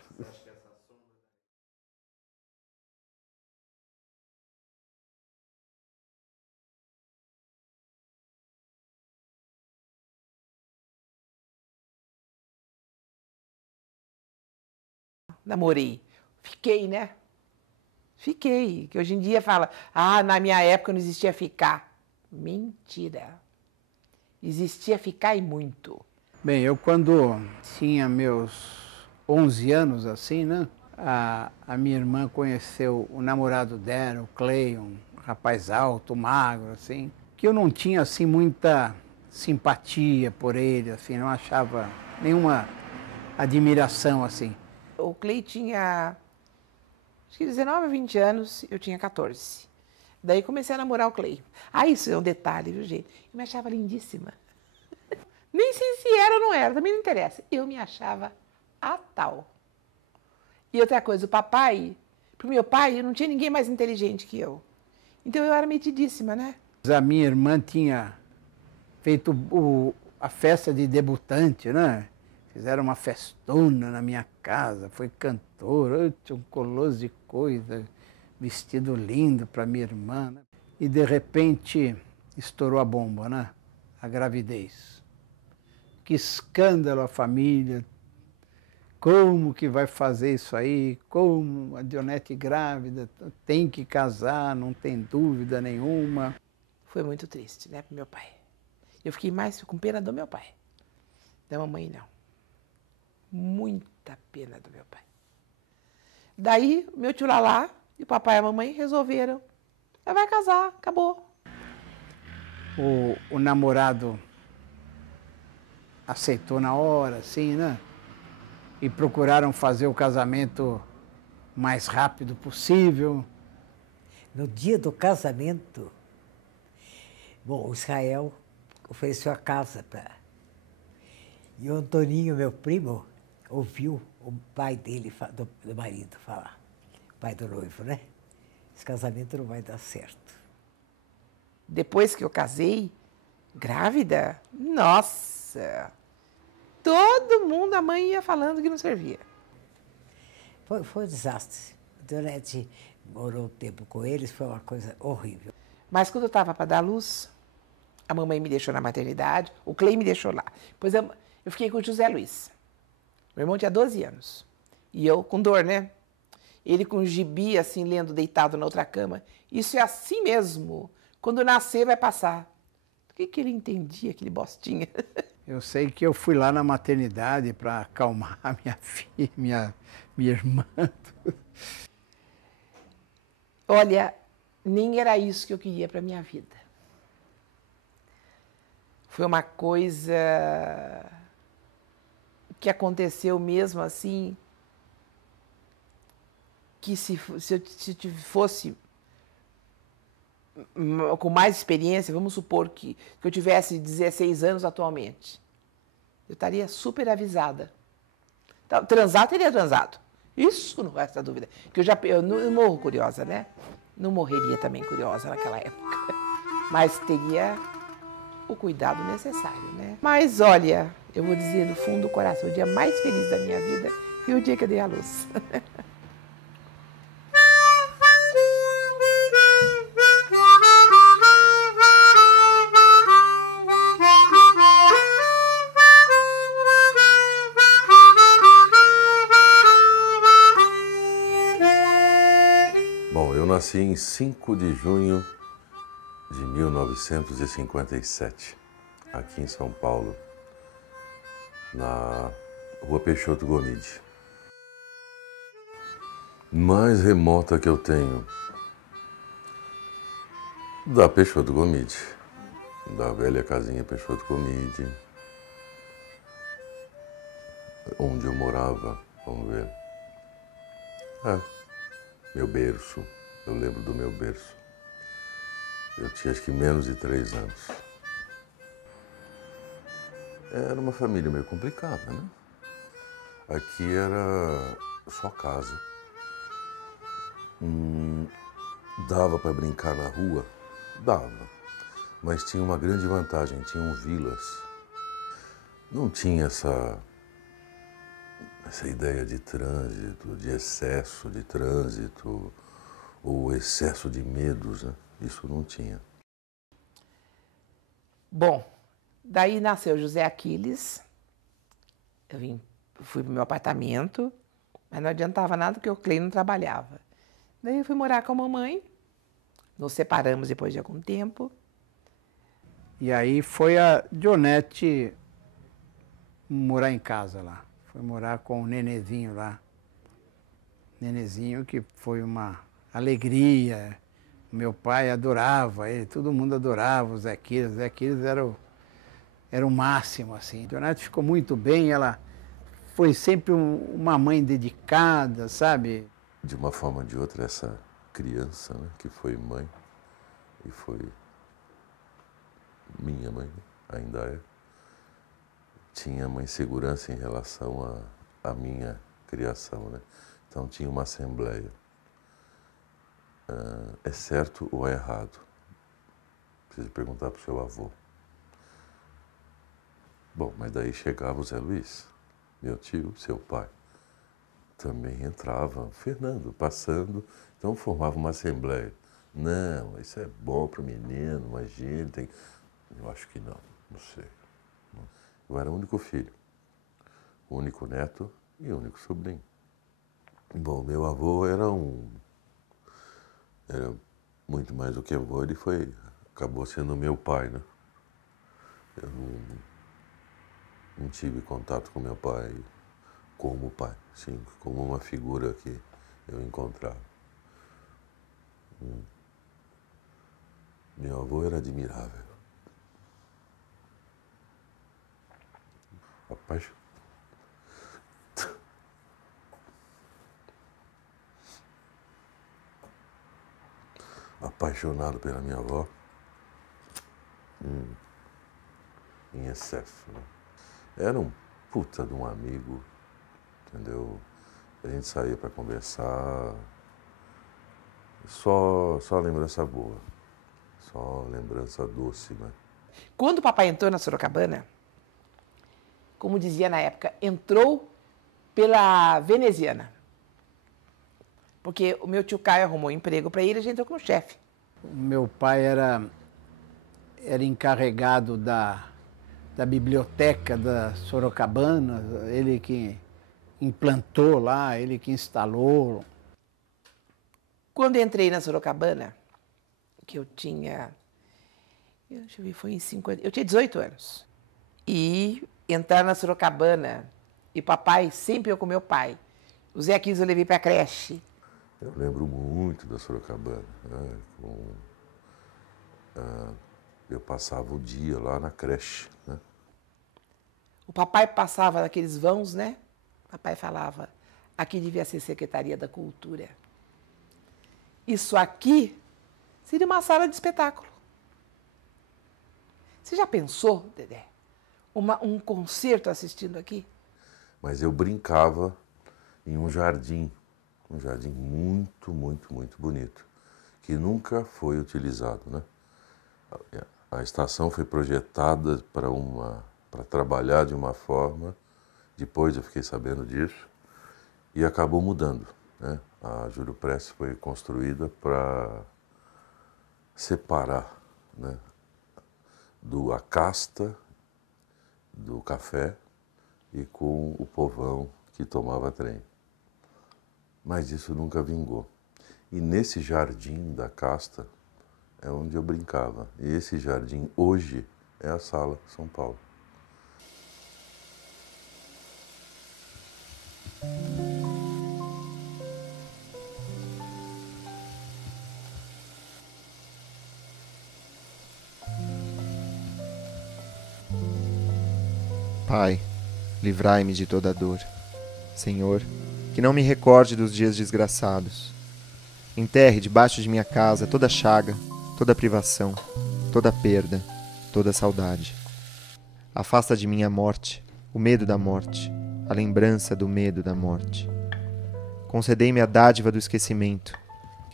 Namorei. Fiquei, né? Fiquei. Que hoje em dia fala, na minha época não existia ficar. Mentira. Existia ficar e muito. Bem, eu quando tinha meus 11 anos, assim, né? A minha irmã conheceu o namorado dela, o Cleiton, um rapaz alto, magro, assim, que eu não tinha, assim, muita simpatia por ele, assim, não achava nenhuma admiração assim. O Clay tinha, acho que 19, 20 anos, eu tinha 14. Daí comecei a namorar o Clay. Ah, isso é um detalhe, viu, gente? Eu me achava lindíssima. Nem sei se era ou não era, também não interessa. Eu me achava a tal. E outra coisa, o papai, pro meu pai, não tinha ninguém mais inteligente que eu. Então eu era metidíssima, né? A minha irmã tinha feito a festa de debutante, né? Fizeram uma festona na minha casa, foi cantora, tinha um colosso de coisa, vestido lindo para minha irmã. Né? E de repente estourou a bomba, né? A gravidez. Que escândalo a família. Como que vai fazer isso aí? Como a Dionete grávida? Tem que casar, não tem dúvida nenhuma. Foi muito triste, né, pro meu pai. Eu fiquei mais com pena do meu pai. Da mamãe, não. Muita pena do meu pai. Daí, meu tio Lalá e o papai e a mamãe resolveram. Vai casar, acabou. O namorado aceitou na hora, assim, né? E procuraram fazer o casamento mais rápido possível. No dia do casamento, bom, o Israel ofereceu a casa para... E o Antoninho, meu primo, ouviu o pai dele, do marido, falar. O pai do noivo, né? Esse casamento não vai dar certo. Depois que eu casei, grávida, nossa! Todo mundo, a mãe ia falando que não servia. Foi um desastre. A Dionete morou um tempo com eles, foi uma coisa horrível. Mas quando eu estava para dar luz, a mamãe me deixou na maternidade, o Clay me deixou lá. Depois eu fiquei com o José Luiz. Meu irmão tinha 12 anos. E eu com dor, né? Ele com gibi, assim, lendo, deitado na outra cama. Isso é assim mesmo. Quando nascer, vai passar. O que ele entendia, aquele bostinha? Eu sei que eu fui lá na maternidade para acalmar a minha filha, minha irmã. Olha, nem era isso que eu queria para minha vida. Foi uma coisa que aconteceu mesmo assim, que se eu fosse com mais experiência, vamos supor que eu tivesse 16 anos atualmente, eu estaria super avisada. Transar, teria transado. Isso não resta dúvida. Que eu não morro curiosa, né? Não morreria também curiosa naquela época. Mas teria o cuidado necessário, né? Mas olha, eu vou dizer do fundo do coração, o dia mais feliz da minha vida foi o dia que eu dei à luz. Bom, eu nasci em 5 de junho de 1957, aqui em São Paulo, na Rua Peixoto Gomide. Mais remota que eu tenho da Peixoto Gomide, da velha casinha Peixoto Gomide, onde eu morava, vamos ver. Meu berço, eu lembro do meu berço. Eu tinha acho que menos de 3 anos. Era uma família meio complicada, né? Aqui era só casa. Dava para brincar na rua? Dava. Mas tinha uma grande vantagem, tinham vilas. Não tinha essa ideia de trânsito, de excesso de trânsito, ou excesso de medos, né? Isso não tinha. Bom, daí nasceu José Aquiles. Eu fui para o meu apartamento, mas não adiantava nada porque o Clay não trabalhava. Daí eu fui morar com a mamãe, nos separamos depois de algum tempo. E aí foi a Dionete morar em casa lá. Foi morar com o Nenezinho lá. Nenezinho que foi uma alegria. Meu pai adorava ele, todo mundo adorava o Zé Aquiles. O Zé Aquiles era o máximo, assim. A Dionete ficou muito bem, ela foi sempre uma mãe dedicada, sabe? De uma forma ou de outra, essa criança, né, que foi mãe e foi minha mãe, ainda é, tinha uma insegurança em relação à minha criação, né? Então tinha uma assembleia. É certo ou é errado? Preciso perguntar para o seu avô. Bom, mas daí chegava o Zé Luiz, meu tio, seu pai. Também entrava, Fernando, passando, então formava uma assembleia. Não, isso é bom para o menino, imagina, tem... Eu acho que não, não sei. Eu era o único filho, o único neto e o único sobrinho. Bom, meu avô era muito mais do que avô, ele acabou sendo meu pai, né? Eu não tive contato com meu pai como pai, sim, como uma figura que eu encontrava. Meu avô era admirável. Apaixonado pela minha avó, em excesso, né? Era um puta de um amigo, entendeu? A gente saía para conversar, só lembrança boa, só lembrança doce, né? Quando o papai entrou na Sorocabana, como dizia na época, entrou pela veneziana. Porque o meu tio Caio arrumou emprego para ele e a gente entrou como chefe. Meu pai era encarregado da biblioteca da Sorocabana, ele que implantou lá, ele que instalou. Quando entrei na Sorocabana, que eu tinha, deixa eu ver, foi em 50, eu tinha 18 anos. E entrar na Sorocabana, e papai, sempre eu com meu pai. O Zé Quis eu levei para a creche. Eu lembro muito da Sorocabana, né? Eu passava o dia lá na creche, né? O papai passava naqueles vãos, né? Papai falava, aqui devia ser Secretaria da Cultura. Isso aqui seria uma sala de espetáculo. Você já pensou, Dedé, um concerto assistindo aqui? Mas eu brincava em um jardim muito, muito, muito bonito, que nunca foi utilizado, né? A estação foi projetada para trabalhar de uma forma, depois eu fiquei sabendo disso, e acabou mudando, né? A Júlio Prestes foi construída para separar, né, a casta do café e com o povão que tomava trem. Mas isso nunca vingou. E nesse jardim da casta é onde eu brincava. E esse jardim hoje é a Sala São Paulo. Pai, livrai-me de toda dor. Senhor, que não me recorde dos dias desgraçados. Enterre debaixo de minha casa toda chaga, toda privação, toda perda, toda saudade. Afasta de mim a morte, o medo da morte, a lembrança do medo da morte. Concedei-me a dádiva do esquecimento,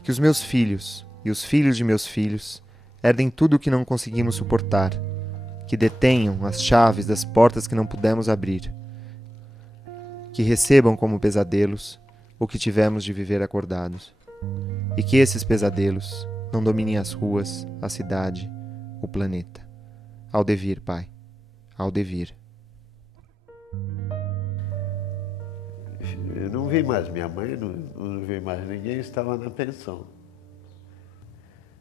que os meus filhos e os filhos de meus filhos herdem tudo o que não conseguimos suportar, que detenham as chaves das portas que não pudemos abrir, que recebam como pesadelos o que tivemos de viver acordados, e que esses pesadelos não dominem as ruas, a cidade, o planeta. Ao devir, Pai, ao devir. Eu não vi mais minha mãe, não vi mais ninguém, estava na pensão.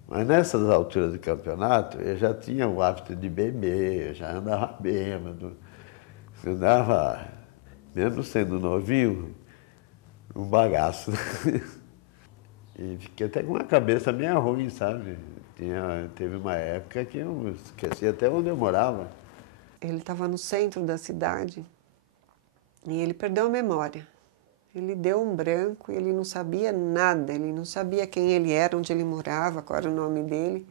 Mas nessas alturas do campeonato, eu já tinha o hábito de beber, eu já andava bêbado, eu andava, mesmo sendo novinho, um bagaço. E fiquei até com uma cabeça meio ruim, sabe? Teve uma época que eu esqueci até onde eu morava. Ele estava no centro da cidade E ele perdeu a memória. Ele deu um branco, ele não sabia nada, ele não sabia quem ele era, onde ele morava, qual era o nome dele.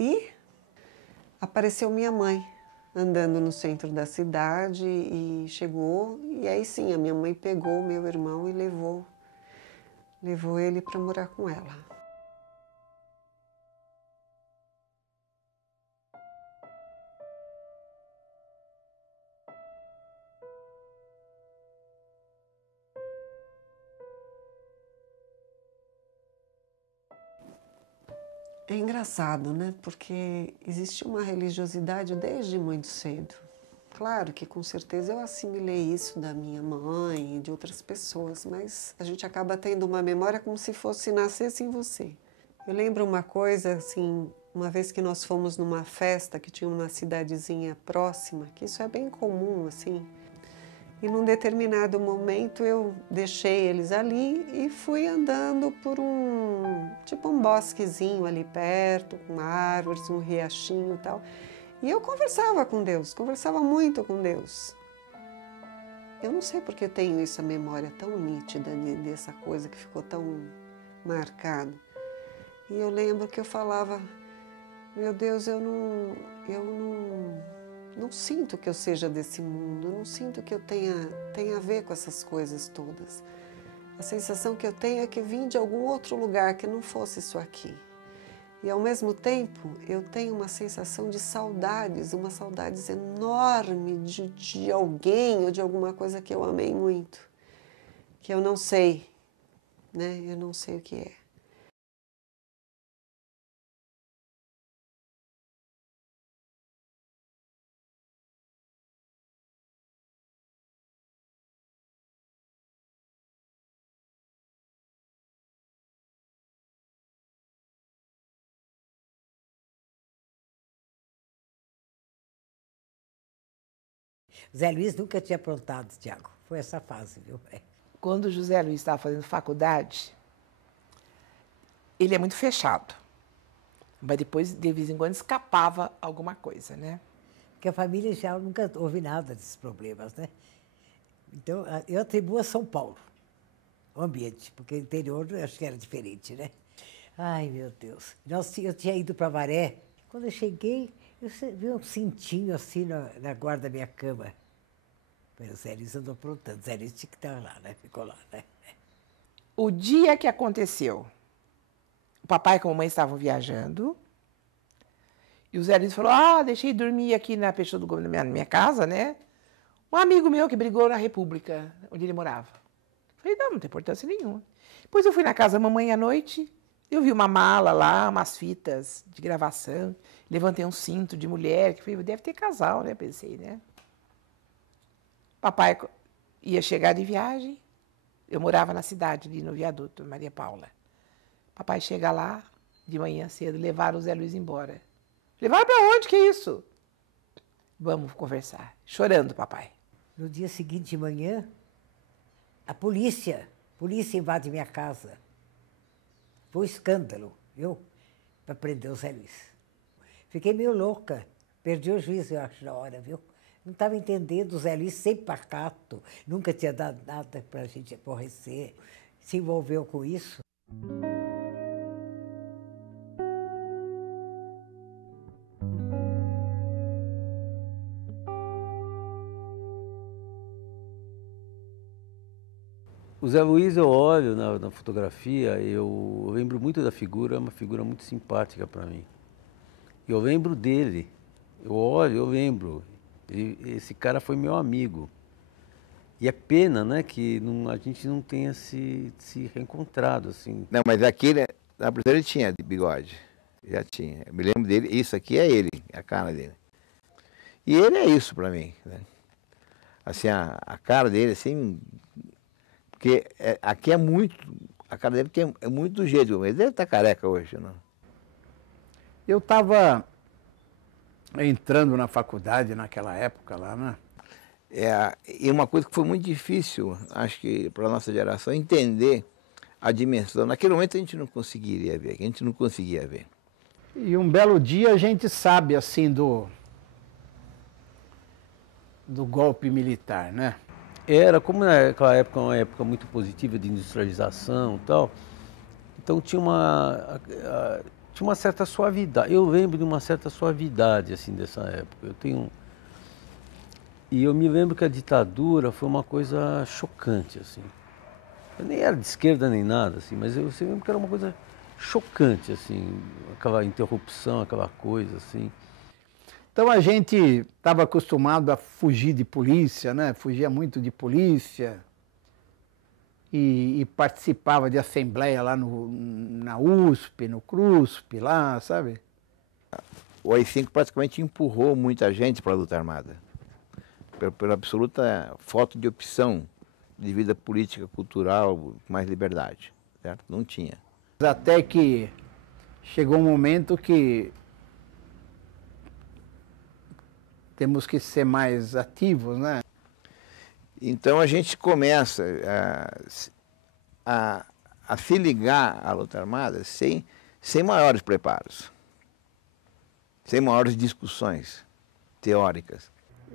E apareceu minha mãe, andando no centro da cidade e chegou. E aí sim, a minha mãe pegou o meu irmão e levou ele para morar com ela. É engraçado, né? Porque existe uma religiosidade desde muito cedo. Claro que com certeza eu assimilei isso da minha mãe e de outras pessoas, mas a gente acaba tendo uma memória como se fosse nascesse em você. Eu lembro uma coisa, assim, uma vez que nós fomos numa festa que tinha uma cidadezinha próxima, que isso é bem comum, assim. E num determinado momento eu deixei eles ali e fui andando por tipo um bosquezinho ali perto, com árvores, um riachinho e tal. E eu conversava com Deus, conversava muito com Deus. Eu não sei porque eu tenho essa memória tão nítida dessa coisa que ficou tão marcada. E eu lembro que eu falava, meu Deus, eu não sinto que eu seja desse mundo, eu não sinto que eu tenha a ver com essas coisas todas. A sensação que eu tenho é que vim de algum outro lugar que não fosse isso aqui. E ao mesmo tempo eu tenho uma sensação de saudades, uma saudades enorme de alguém ou de alguma coisa que eu amei muito, que eu não sei, né? Eu não sei o que é. Zé Luiz nunca tinha aprontado, Tiago. Foi essa fase, viu? Quando o José Luiz estava fazendo faculdade, ele é muito fechado. Mas depois, de vez em quando, escapava alguma coisa, né? Porque a família em geral nunca houve nada desses problemas, né? Então, eu atribuo a São Paulo, o ambiente, porque o interior eu acho que era diferente, né? Ai, meu Deus. Eu tinha ido para Avaré. Quando eu cheguei, eu vi um cintinho assim na guarda da minha cama. O Zé Luiz andou aprontando. O Zé Luiz tinha que estar lá, né? Ficou lá, né? O dia que aconteceu, o papai e a mamãe estavam viajando, e o Zé Luiz falou, deixei dormir aqui na Peixoto do Gomes, na minha casa, né? Um amigo meu que brigou na República, onde ele morava. Falei, não tem importância nenhuma. Depois eu fui na casa da mamãe à noite, eu vi uma mala lá, umas fitas de gravação, levantei um cinto de mulher, que falei, deve ter casal, né? Pensei, né? Papai ia chegar de viagem, eu morava na cidade, ali no viaduto, Maria Paula. Papai chega lá, de manhã cedo, levaram o Zé Luiz embora. Levaram para onde, que é isso? Vamos conversar. Chorando, papai. No dia seguinte de manhã, a polícia invade minha casa. Foi um escândalo, viu? Para prender o Zé Luiz. Fiquei meio louca, perdi o juízo, eu acho, na hora, viu? Não estava entendendo, o Zé Luiz sempre pacato, nunca tinha dado nada para a gente aborrecer, se envolveu com isso. O Zé Luiz, eu olho na fotografia, eu lembro muito da figura, é uma figura muito simpática para mim. Eu lembro dele, eu olho, eu lembro. Esse cara foi meu amigo. E é pena, né, que a gente não tenha se reencontrado, assim. Não, mas aqui, né, na prisão ele tinha de bigode, já tinha. Eu me lembro dele, isso aqui é ele, a cara dele. E ele é isso para mim, né? Assim, a cara dele, assim, porque aqui é muito, a cara dele é muito do jeito, mas ele deve estar careca hoje, não? Eu estava entrando na faculdade naquela época lá, né? E uma coisa que foi muito difícil, acho que para a nossa geração, entender a dimensão. Naquele momento a gente não conseguiria ver, a gente não conseguia ver. E um belo dia a gente sabe, assim, do golpe militar, né? Era, como naquela época, uma época muito positiva de industrialização e tal, então tinha uma certa suavidade. Eu lembro de uma certa suavidade, assim, dessa época. E eu me lembro que a ditadura foi uma coisa chocante, assim. Eu nem era de esquerda nem nada, assim, mas eu lembro que era uma coisa chocante, assim, aquela interrupção, aquela coisa, assim. Então a gente estava acostumado a fugir de polícia, né? Fugia muito de polícia e participava de assembleia lá na USP, no CRUSP, lá, sabe? O AI-5 praticamente empurrou muita gente para a luta armada, pela absoluta falta de opção de vida política, cultural, com mais liberdade, certo? Não tinha. Até que chegou um momento que temos que ser mais ativos, né? Então a gente começa a se ligar à luta armada sem maiores preparos, sem maiores discussões teóricas.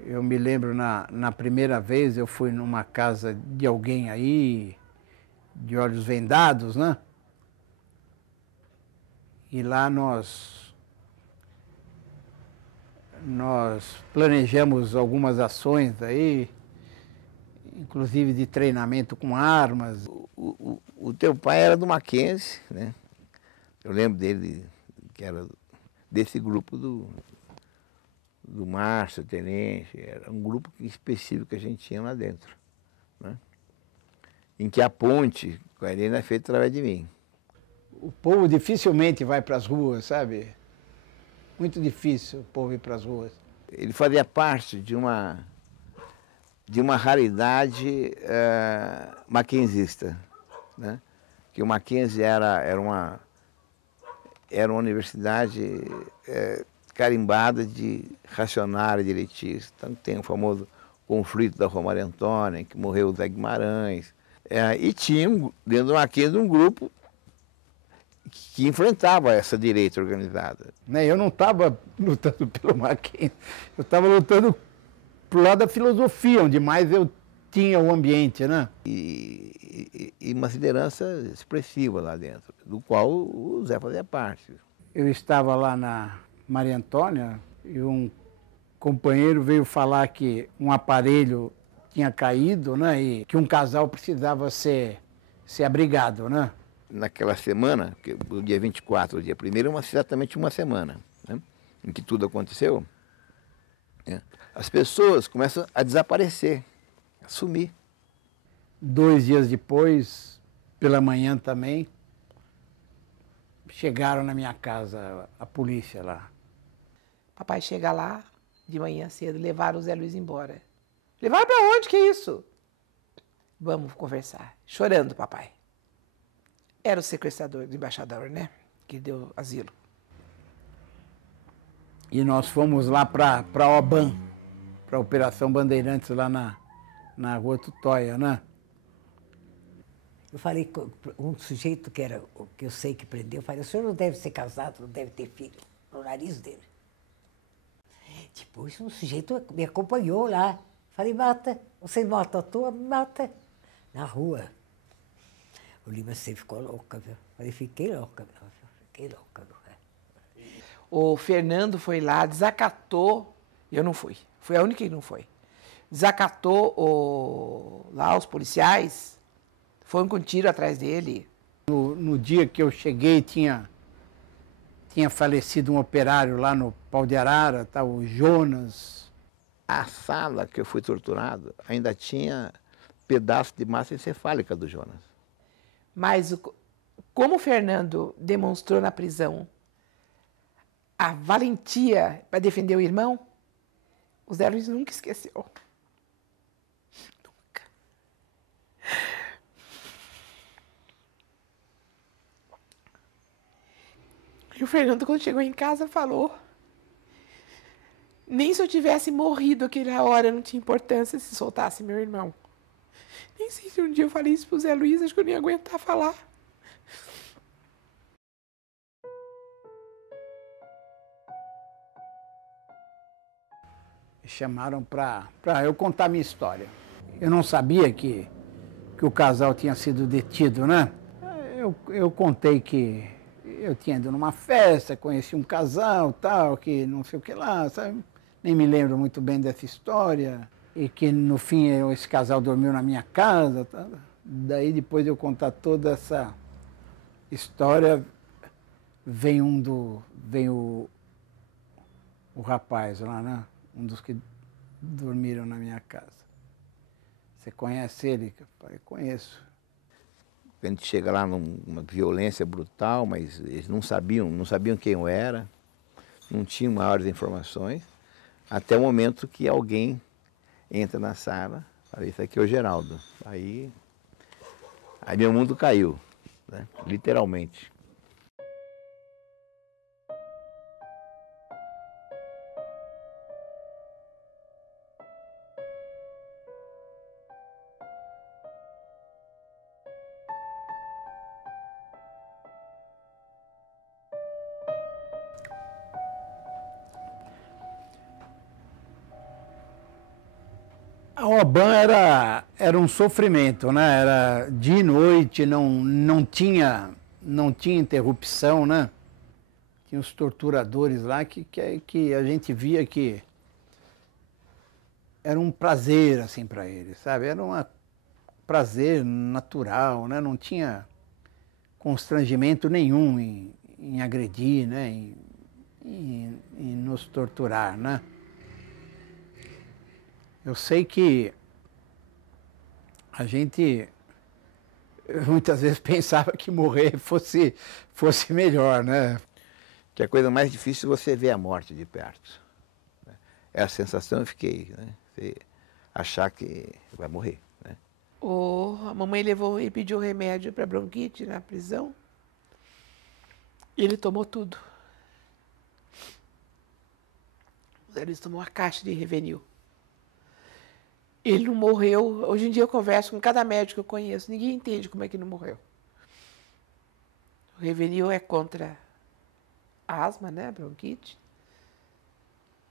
Eu me lembro, na primeira vez, eu fui numa casa de alguém aí, de olhos vendados, né? E lá nós planejamos algumas ações aí, inclusive de treinamento com armas. O teu pai era do Mackenzie, né? Eu lembro dele, que era desse grupo do Márcio, Tenente, era um grupo específico que a gente tinha lá dentro, né? Em que a ponte com a Helena é feita através de mim. O povo dificilmente vai para as ruas, sabe? Muito difícil o povo ir para as ruas. Ele fazia parte de uma raridade mackenzista, né? Que o Mackenzie era uma universidade carimbada de racionário direitista. Então tem o famoso conflito da Romário Antônia, que morreu o Zé Guimarães. E tinha dentro do Mackenzie um grupo que enfrentava essa direita organizada. Eu não estava lutando pelo Mackenzie, eu estava lutando pro lado da filosofia, onde mais eu tinha o ambiente, né? E uma liderança expressiva lá dentro, do qual o Zé fazia parte. Eu estava lá na Maria Antônia e um companheiro veio falar que um aparelho tinha caído, né? E que um casal precisava ser abrigado, né? Naquela semana, do dia 24 ao dia 1º, exatamente uma semana, né, em que tudo aconteceu, né, as pessoas começam a desaparecer, a sumir. 2 dias depois, pela manhã também, chegaram na minha casa a polícia lá. Papai chega lá, de manhã cedo, levaram o Zé Luiz embora. Levaram para onde? Que isso? Vamos conversar. Chorando, papai. Era o sequestrador do embaixador, né? Que deu asilo. E nós fomos lá para a OBAN, para a Operação Bandeirantes, lá na Rua Tutóia, né? Eu falei com um sujeito que eu sei que prendeu, eu falei, o senhor não deve ser casado, não deve ter filho, no nariz dele. Depois um sujeito me acompanhou lá. Falei, mata, você mata a tua, me mata. Na rua. O Lima sempre ficou louca, viu? Falei, fiquei louca, viu? Fiquei louca, viu? O Fernando foi lá, desacatou, eu não fui, fui a única que não foi. Desacatou lá os policiais, foram com tiro atrás dele. No dia que eu cheguei, tinha falecido um operário lá no Pau de Arara, tá, o Jonas. A sala que eu fui torturado ainda tinha pedaço de massa encefálica do Jonas. Mas como o Fernando demonstrou na prisão a valentia para defender o irmão, o Zé Luiz nunca esqueceu. Nunca. E o Fernando, quando chegou em casa, falou: nem se eu tivesse morrido aquela hora não tinha importância se soltasse meu irmão. Nem sei se um dia eu falei isso pro Zé Luiz, acho que eu nem ia aguentar falar. Me chamaram para eu contar minha história. Eu não sabia que o casal tinha sido detido, né? Eu contei que eu tinha ido numa festa, conheci um casal, tal, que não sei o que lá, sabe? Nem me lembro muito bem dessa história. E que no fim esse casal dormiu na minha casa, tal. Daí depois de eu contar toda essa história, vem o rapaz lá, né? Um dos que dormiram na minha casa. Você conhece ele? Eu falei, conheço. A gente chega lá numa violência brutal, mas eles não sabiam quem eu era, não tinham maiores informações, até o momento que alguém entra na sala, fala, isso aqui é o Geraldo. Aí meu mundo caiu, né? Literalmente. A OBAN era um sofrimento, né? Era dia e noite, não tinha interrupção, né? Tinha os torturadores lá que a gente via que era um prazer, assim, para eles, sabe? Era um prazer natural, né? Não tinha constrangimento nenhum em agredir, né? Em nos torturar, né? Eu sei que a gente muitas vezes pensava que morrer fosse melhor, né? Que a coisa mais difícil é você ver a morte de perto. É a sensação que eu fiquei, né? Você achar que vai morrer, né? A mamãe levou e pediu remédio para bronquite na prisão. E ele tomou tudo. Ele tomou uma caixa de Revenil. Ele não morreu. Hoje em dia eu converso com cada médico que eu conheço. Ninguém entende como é que não morreu. O Revenil é contra a asma, né? Bronquite.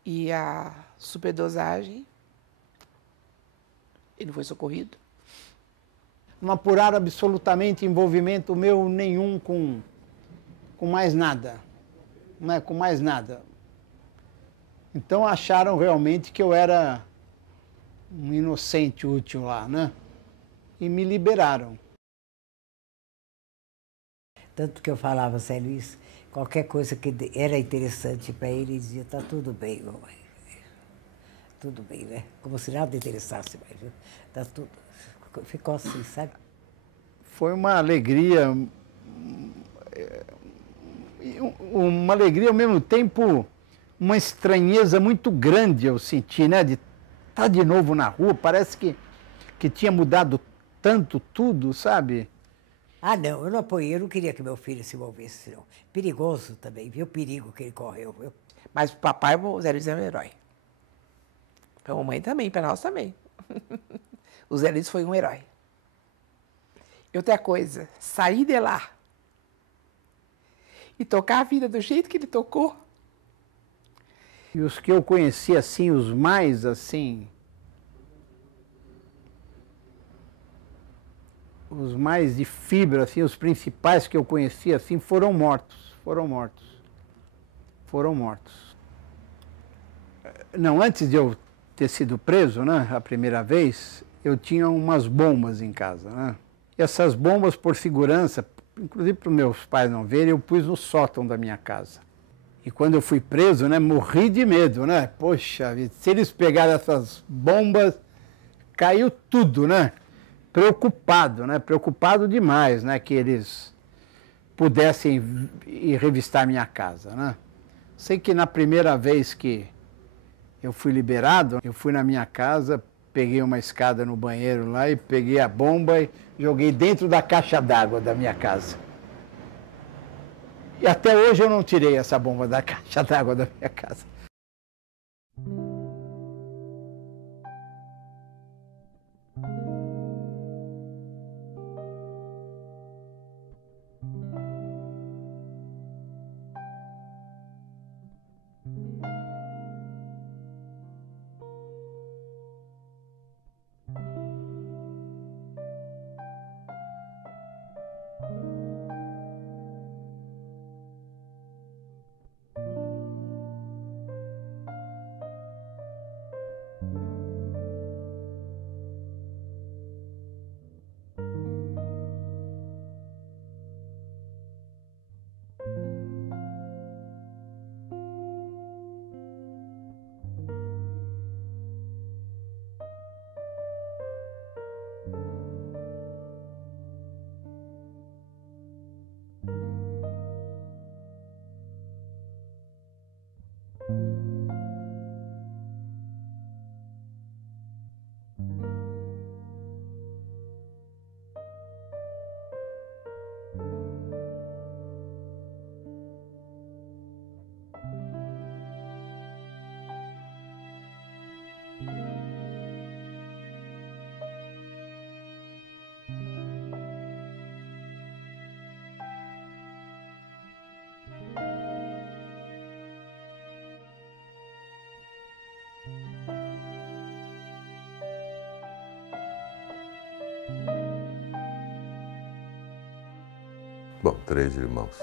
E a superdosagem. Ele não foi socorrido. Não apuraram absolutamente envolvimento meu nenhum com mais nada. Não é? Com mais nada. Então acharam realmente que eu era um inocente útil lá, né? E me liberaram. Tanto que eu falava, Zé Luiz, qualquer coisa que era interessante para ele, ele dizia, tá tudo bem, mamãe. Tudo bem, né? Como se nada interessasse mais, viu? Tá tudo... Ficou assim, sabe? Foi uma alegria, ao mesmo tempo, uma estranheza muito grande eu senti, né? De estar de novo na rua, parece que tinha mudado tanto tudo, sabe? Ah, não, eu não apoiei, eu não queria que meu filho se envolvesse, não. Perigoso também, viu o perigo que ele correu, viu? Mas o papai, o Zé Luiz é um herói. Para a mamãe também, para nós também. O Zé Luiz foi um herói. E outra coisa, sair de lá e tocar a vida do jeito que ele tocou. E os que eu conheci, assim, os mais, assim... Os mais de fibra, assim, os principais que eu conheci, assim, foram mortos. Não, antes de eu ter sido preso, né, a primeira vez, eu tinha umas bombas em casa, né? E essas bombas, por segurança, inclusive para os meus pais não verem, eu pus no sótão da minha casa. E quando eu fui preso, né, morri de medo, né? Poxa vida, se eles pegarem essas bombas, caiu tudo, né? Preocupado demais, né? Que eles pudessem ir revistar minha casa, né? Sei que na primeira vez que eu fui liberado, eu fui na minha casa, peguei uma escada no banheiro lá e peguei a bomba e joguei dentro da caixa d'água da minha casa. E até hoje eu não tirei essa bomba da caixa d'água da minha casa. 3 irmãos.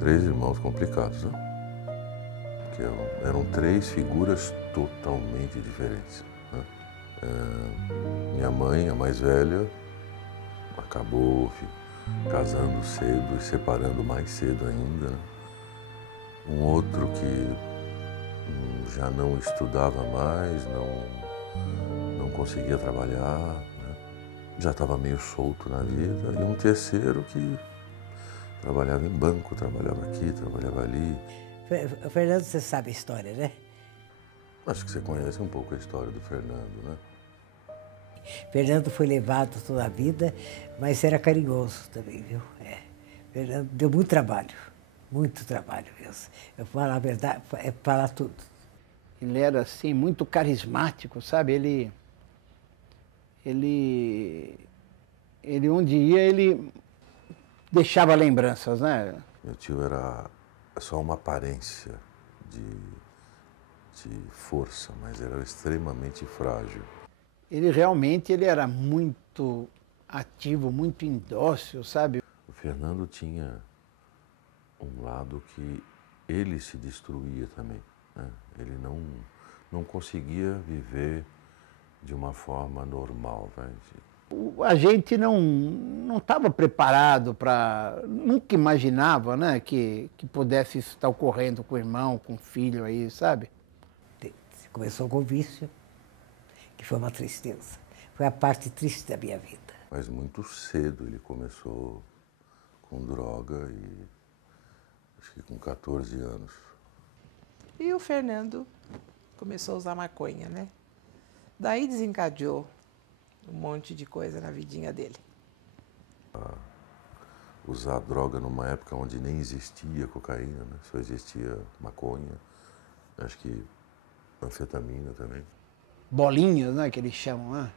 3 irmãos complicados, né? Porque eram 3 figuras totalmente diferentes, né? Minha mãe, a mais velha, acabou casando cedo e separando mais cedo ainda, né? Um outro que já não estudava mais, não conseguia trabalhar, né? Já estava meio solto na vida. E um terceiro que trabalhava em banco, trabalhava aqui, trabalhava ali. Fernando, você sabe a história, né? Acho que você conhece um pouco a história do Fernando, né? Fernando foi levado toda a vida, mas era carinhoso também, viu? Fernando deu muito trabalho mesmo. Eu falo a verdade, é falar tudo. Ele era, assim, muito carismático, sabe? Ele onde ia, ele deixava lembranças, né? Meu tio era só uma aparência de força, mas era extremamente frágil. Ele realmente era muito ativo, muito indócil, sabe? O Fernando tinha um lado que ele se destruía também, né? Ele não conseguia viver de uma forma normal, né? A gente não estava preparado para... Nunca imaginava, né, que pudesse estar ocorrendo com o irmão, com o filho aí, sabe? Começou com o vício, que foi uma tristeza. Foi a parte triste da minha vida. Mas muito cedo ele começou com droga e acho que com 14 anos. E o Fernando começou a usar maconha, né? Daí desencadeou um monte de coisa na vidinha dele. Usar droga numa época onde nem existia cocaína, né? Só existia maconha, acho que anfetamina também. Bolinhas, né, que eles chamam, né?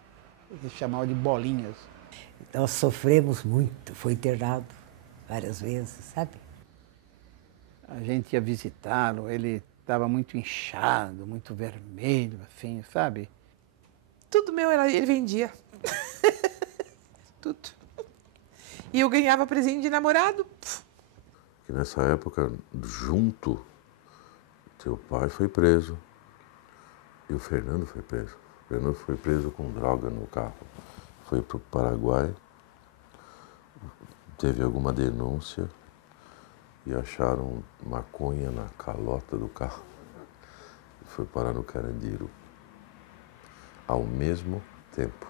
Eles chamavam de bolinhas. Nós sofremos muito, foi internado várias vezes, sabe? A gente ia visitá-lo, ele estava muito inchado, muito vermelho, assim, sabe? Tudo meu ele vendia. Tudo. E eu ganhava presente de namorado. Que nessa época, junto, teu pai foi preso e o Fernando foi preso. O Fernando foi preso com droga no carro. Foi para o Paraguai, teve alguma denúncia e acharam maconha na calota do carro. E foi parar no Carandiru. Ao mesmo tempo,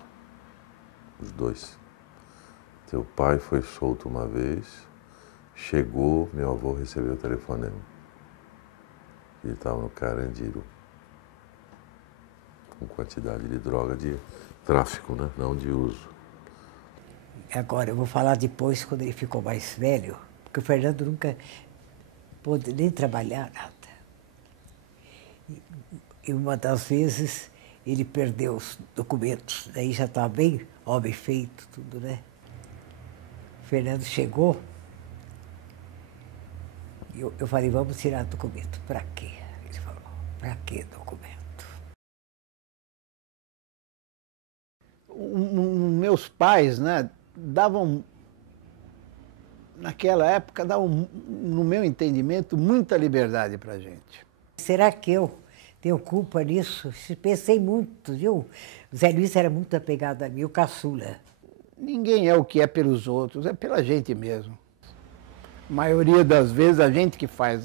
os dois. Teu pai foi solto uma vez, chegou, meu avô recebeu o telefonema. Ele estava no Carandiru, com quantidade de droga de tráfico, né? Não de uso. Agora, eu vou falar depois, quando ele ficou mais velho, porque o Fernando nunca pôde nem trabalhar nada. E uma das vezes ele perdeu os documentos, daí já estava bem homem feito, tudo, né? O Fernando chegou e eu falei, vamos tirar documento. Para quê? Ele falou, para que documento? Meus pais, né, davam, naquela época, davam, no meu entendimento, muita liberdade para a gente. Será que eu tenho culpa nisso? Pensei muito, viu? O Zé Luiz era muito apegado a mim, o caçula. Ninguém é o que é pelos outros, é pela gente mesmo. A maioria das vezes a gente que faz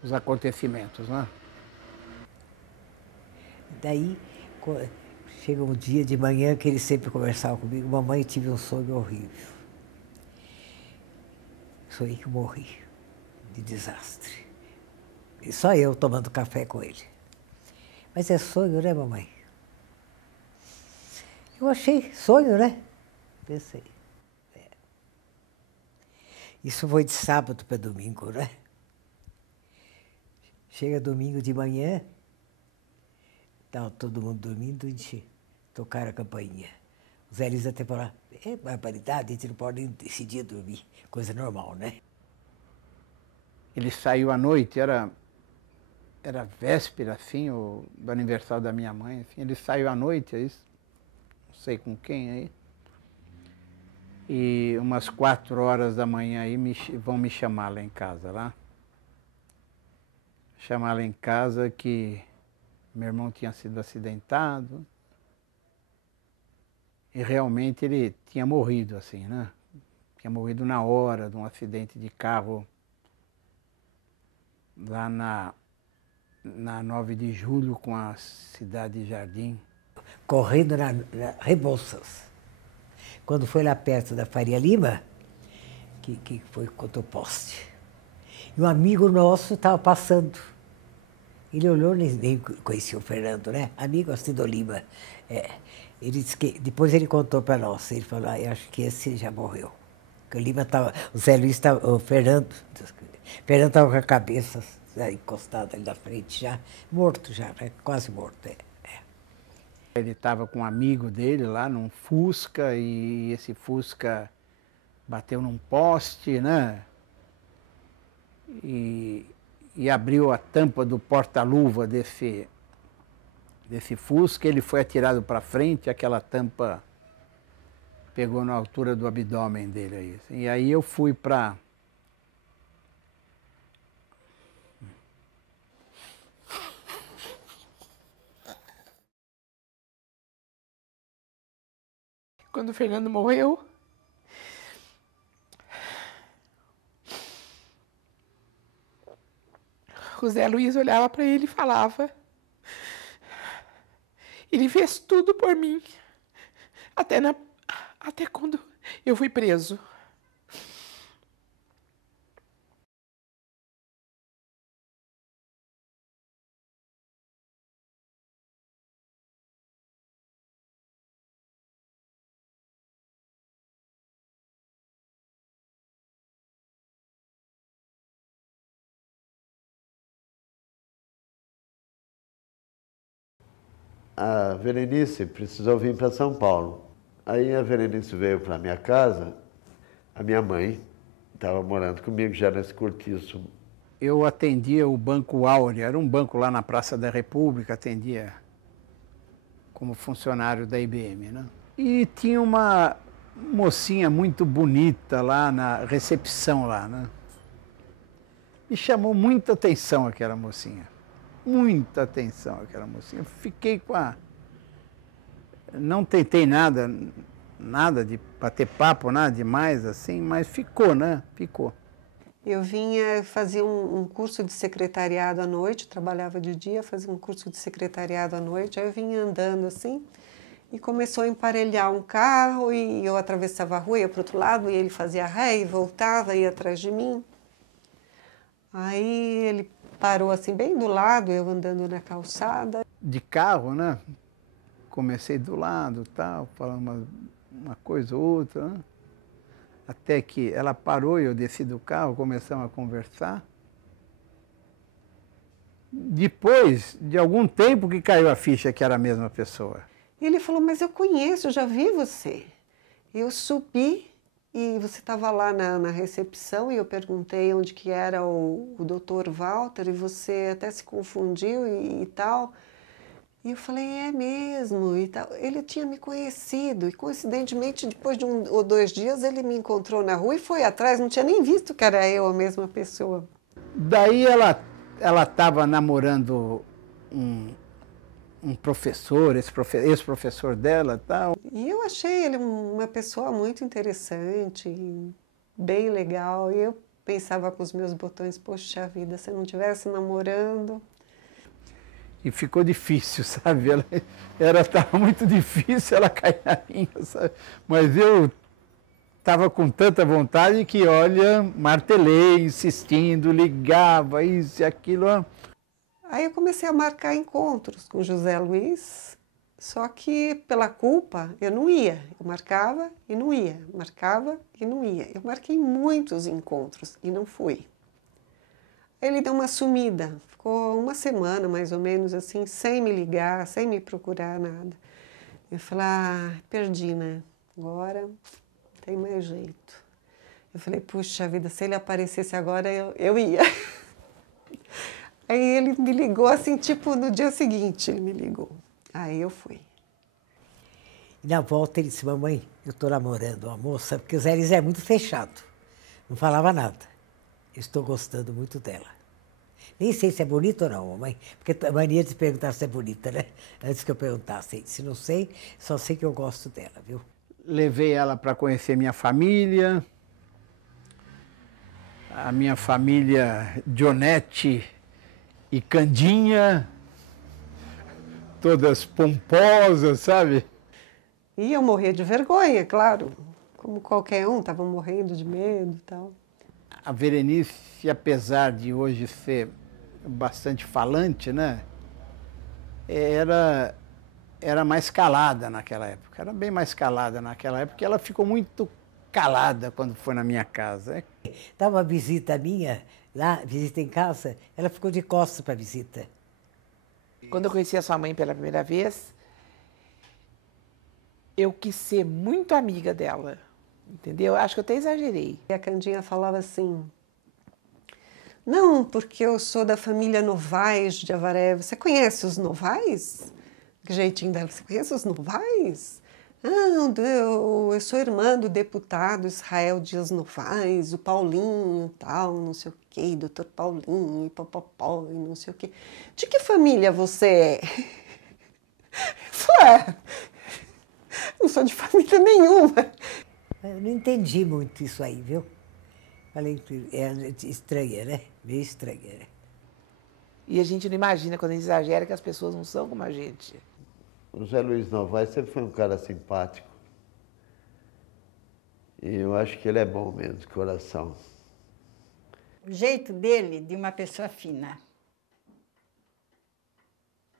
os acontecimentos, né? Daí, chega um dia de manhã que ele sempre conversava comigo, mamãe, eu tive um sonho horrível. Sonhei que eu morri de desastre. E só eu tomando café com ele. Mas é sonho, né, mamãe? Eu achei sonho, né? Pensei. Isso foi de sábado para domingo, né? Chega domingo de manhã, estava todo mundo dormindo, a gente tocaram a campainha. O Zé Luiz até falou, é barbaridade, a gente não pode nem decidir dormir. Coisa normal, né? Ele saiu à noite, era véspera, assim, do aniversário da minha mãe, assim. Ele saiu à noite, não sei com quem aí. E umas 4 horas da manhã aí vão me chamar lá em casa, lá. Chamar lá em casa que meu irmão tinha sido acidentado. E realmente ele tinha morrido, assim, né? Tinha morrido na hora de um acidente de carro lá na 9 de julho com a Cidade Jardim. Correndo na Rebouças. Quando foi lá perto da Faria Lima, que foi contra o poste. E um amigo nosso estava passando. Ele olhou, nem conhecia o Fernando, né? Amigo assim do Lima. Ele disse que, depois ele contou para nós, ele falou, eu acho que esse já morreu. Porque o Lima estava, o Zé Luiz estava, o Fernando estava com a cabeça encostada ali na frente já, morto já, né? Quase morto, Ele estava com um amigo dele lá num Fusca e esse Fusca bateu num poste, né? E abriu a tampa do porta-luva desse Fusca, ele foi atirado para frente, aquela tampa pegou na altura do abdômen dele aí. E aí eu fui para... Quando o Fernando morreu, o Zé Luiz olhava para ele e falava: ele fez tudo por mim, até quando eu fui preso. A Berenice precisou vir para São Paulo. Aí a Berenice veio para minha casa, a minha mãe estava morando comigo já nesse cortiço. Eu atendia o Banco Áurea, era um banco lá na Praça da República, atendia como funcionário da IBM, né? E tinha uma mocinha muito bonita lá na recepção lá, né? Me chamou muita atenção aquela mocinha. Muita atenção aquela mocinha. Fiquei com a... Não tentei nada de bater papo, nada demais assim, mas ficou, né? Ficou. Eu fazia um curso de secretariado à noite, trabalhava de dia, fazia um curso de secretariado à noite, aí eu vinha andando assim, e começou a emparelhar um carro, e eu atravessava a rua, ia para o outro lado, e ele fazia ré e voltava, ia atrás de mim. Aí ele parou assim bem do lado, eu andando na calçada. De carro, né? Comecei do lado, tal, falando uma coisa ou outra, né? Até que ela parou e eu desci do carro, começamos a conversar. Depois de algum tempo que caiu a ficha que era a mesma pessoa. E ele falou, mas eu conheço, eu já vi você. Eu subi e você estava lá na recepção e eu perguntei onde que era o Dr. Walter e você até se confundiu e tal. E eu falei, é mesmo e tal. Ele tinha me conhecido e coincidentemente depois de 1 ou 2 dias ele me encontrou na rua e foi atrás, não tinha nem visto que era eu a mesma pessoa. Daí ela estava namorando um professor, ex-professor dela e tal. E eu achei ele uma pessoa muito interessante, bem legal. E eu pensava com os meus botões, poxa vida, se eu não estivesse namorando... E ficou difícil, sabe? Estava muito difícil ela cair na linha, sabe? Mas eu estava com tanta vontade que, olha, martelei, insistindo, ligava, isso e aquilo. Aí eu comecei a marcar encontros com José Luiz, só que pela culpa eu não ia. Eu marcava e não ia, marcava e não ia. Eu marquei muitos encontros e não fui. Ele deu uma sumida, ficou 1 semana mais ou menos assim, sem me ligar, sem me procurar nada. Eu falei, perdi, né? Agora não tem mais jeito. Eu falei, puxa vida, se ele aparecesse agora eu ia. Aí ele me ligou assim, tipo, no dia seguinte ele me ligou. Aí eu fui. E na volta ele disse, mamãe, Eu estou namorando uma moça, porque o Zé Luiz é muito fechado. Não falava nada. Estou gostando muito dela. Nem sei se é bonita ou não, mamãe, porque a mania de perguntar se é bonita, né? Antes que eu perguntasse. Se não sei, só sei que eu gosto dela, viu? Levei ela para conhecer minha família. A minha família Dionete e Candinha, todas pomposas, sabe? E eu morria de vergonha, claro. Como qualquer um, estava morrendo de medo e tal. A Berenice, apesar de hoje ser bastante falante, né? Era mais calada naquela época. Era bem mais calada naquela época, porque ela ficou muito calada quando foi na minha casa. Dava uma visita minha, lá, visita em casa, ela ficou de costas para a visita. Quando eu conheci a sua mãe pela primeira vez, eu quis ser muito amiga dela, entendeu? Acho que eu até exagerei. E a Candinha falava assim, não, porque eu sou da família Novaes de Avaré. Você conhece os Novaes? Que jeitinho dela, você conhece os Novaes? Não, eu sou irmã do deputado Israel Dias Novaes, o Paulinho, tal, não sei o quê, doutor Paulinho, e popopó, e não sei o quê. De que família você é? Eu falei, não sou de família nenhuma. Eu não entendi muito isso aí, viu? Falei, é estranha, né? Meio estranha, né? E a gente não imagina, quando a gente exagera, que as pessoas não são como a gente. O Zé Luiz Novaes sempre foi um cara simpático. E eu acho que ele é bom mesmo, de coração. O jeito dele de uma pessoa fina.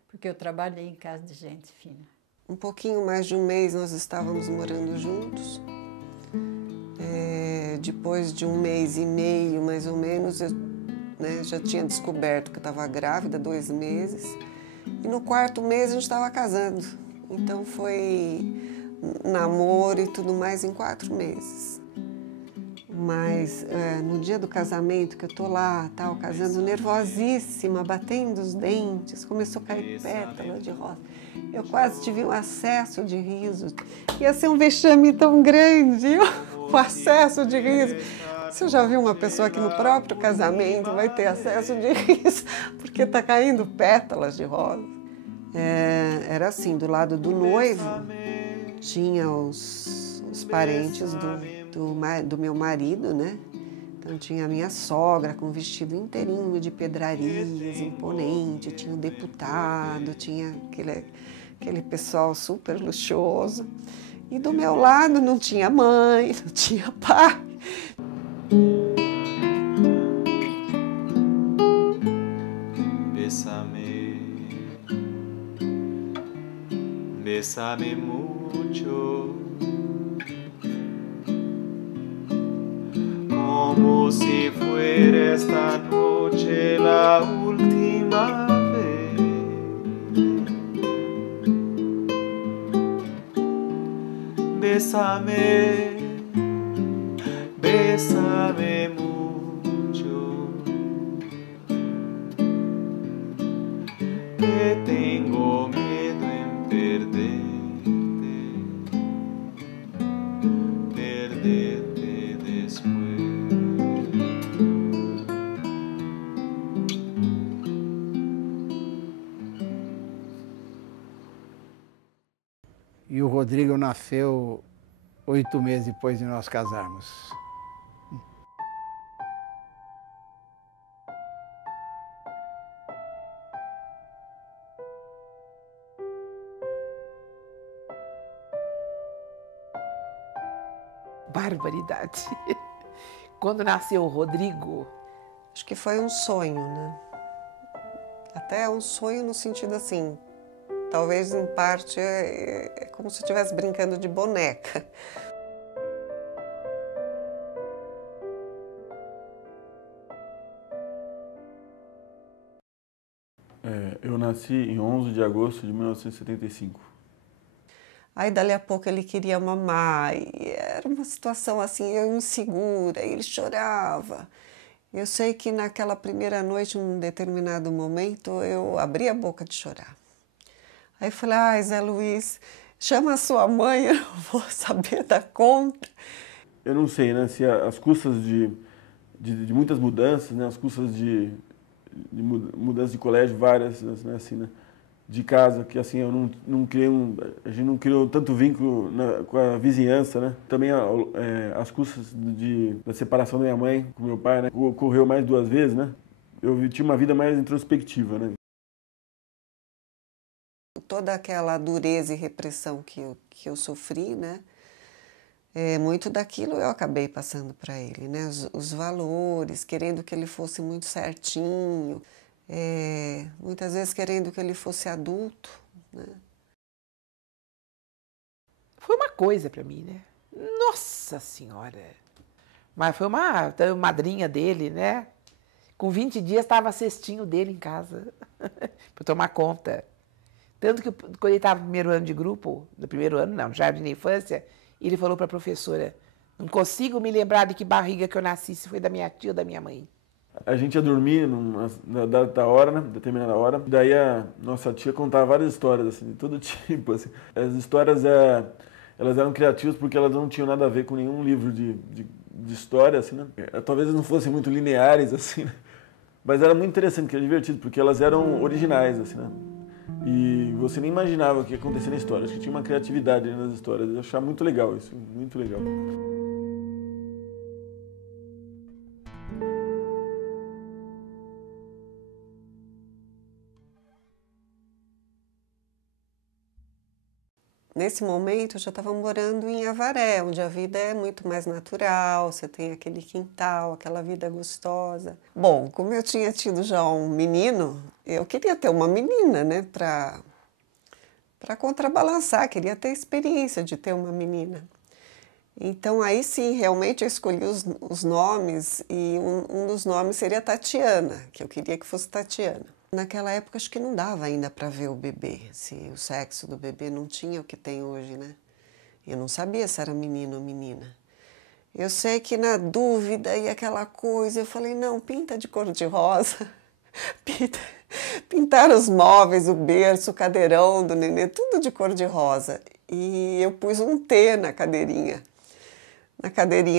Porque eu trabalhei em casa de gente fina. Um pouquinho mais de um mês nós estávamos morando juntos. Depois de um mês e meio, mais ou menos, eu já tinha descoberto que eu estava grávida, 2 meses. E no 4º mês a gente estava casando. Então foi namoro e tudo mais em 4 meses. Mas no dia do casamento, que eu tô lá, tal, casando, nervosíssima, batendo os dentes, começou a cair pétala de rosa. Eu quase tive um acesso de riso. Ia ser um vexame tão grande, o acesso de riso. Você já viu uma pessoa que no próprio casamento vai ter acesso de riso porque está caindo pétalas de rosa? Era assim, do lado do noivo tinha os parentes do meu marido, né? Então tinha a minha sogra com um vestido inteirinho de pedrarias, imponente, tinha o deputado, tinha aquele pessoal super luxuoso. E do meu lado não tinha mãe, não tinha pai. Bésame mucho, como si fuera esta noche la última vez. Bésame, bésame mucho, que tengo miedo en perderte después. E o Rodrigo nasceu 8 meses depois de nós casarmos. Barbaridade. Quando nasceu o Rodrigo... Acho que foi um sonho, né? Até um sonho no sentido assim, talvez em parte é como se eu estivesse brincando de boneca. Eu nasci em 11 de agosto de 1975. Aí, dali a pouco, ele queria mamar, e era uma situação assim, eu insegura, e ele chorava. Eu sei que naquela primeira noite, num determinado momento, eu abri a boca de chorar. Aí eu falei, Zé Luiz, chama a sua mãe, eu vou saber da conta. Eu não sei, né, se as custas de muitas mudanças, né, as custas de mudança de colégio, várias, né, assim, né, de casa, que assim, eu não criei a gente não criou tanto vínculo com a vizinhança, né, também as custas da separação da minha mãe com meu pai, né, ocorreu mais 2 vezes, né, eu tinha uma vida mais introspectiva, né. Toda aquela dureza e repressão que eu sofri, né, muito daquilo eu acabei passando para ele, né? Os valores, querendo que ele fosse muito certinho, muitas vezes querendo que ele fosse adulto, né? Foi uma coisa para mim, né? Nossa Senhora! Mas foi uma madrinha dele, né? Com 20 dias estava a cestinho dele em casa para tomar conta. Tanto que quando ele estava no primeiro ano de grupo, no primeiro ano não, no jardim da infância, ele falou para a professora, não consigo me lembrar de que barriga que eu nasci, se foi da minha tia ou da minha mãe. A gente ia dormir na data hora, né, determinada hora, daí a nossa tia contava várias histórias, assim, de todo tipo, assim. As histórias, elas eram criativas porque elas não tinham nada a ver com nenhum livro de história, assim, né. Talvez não fossem muito lineares, assim, né? Mas era muito interessante, que era divertido, porque elas eram originais, assim, né. E você nem imaginava o que ia acontecer na história. Acho que tinha uma criatividade nas histórias. Eu achava muito legal isso, muito legal. Nesse momento, eu já estava morando em Avaré, onde a vida é muito mais natural, você tem aquele quintal, aquela vida gostosa. Bom, como eu tinha tido já um menino, eu queria ter uma menina, né, para contrabalançar, queria ter a experiência de ter uma menina. Então, aí sim, realmente eu escolhi os nomes, e um dos nomes seria Tatiana, que eu queria que fosse Tatiana. Naquela época, acho que não dava ainda para ver o bebê, assim, o sexo do bebê não tinha o que tem hoje, né? Eu não sabia se era menino ou menina. Eu sei que na dúvida e aquela coisa, eu falei, não, pinta de cor-de-rosa, pintaram os móveis, o berço, o cadeirão do nenê, tudo de cor-de-rosa. E eu pus um T na cadeirinha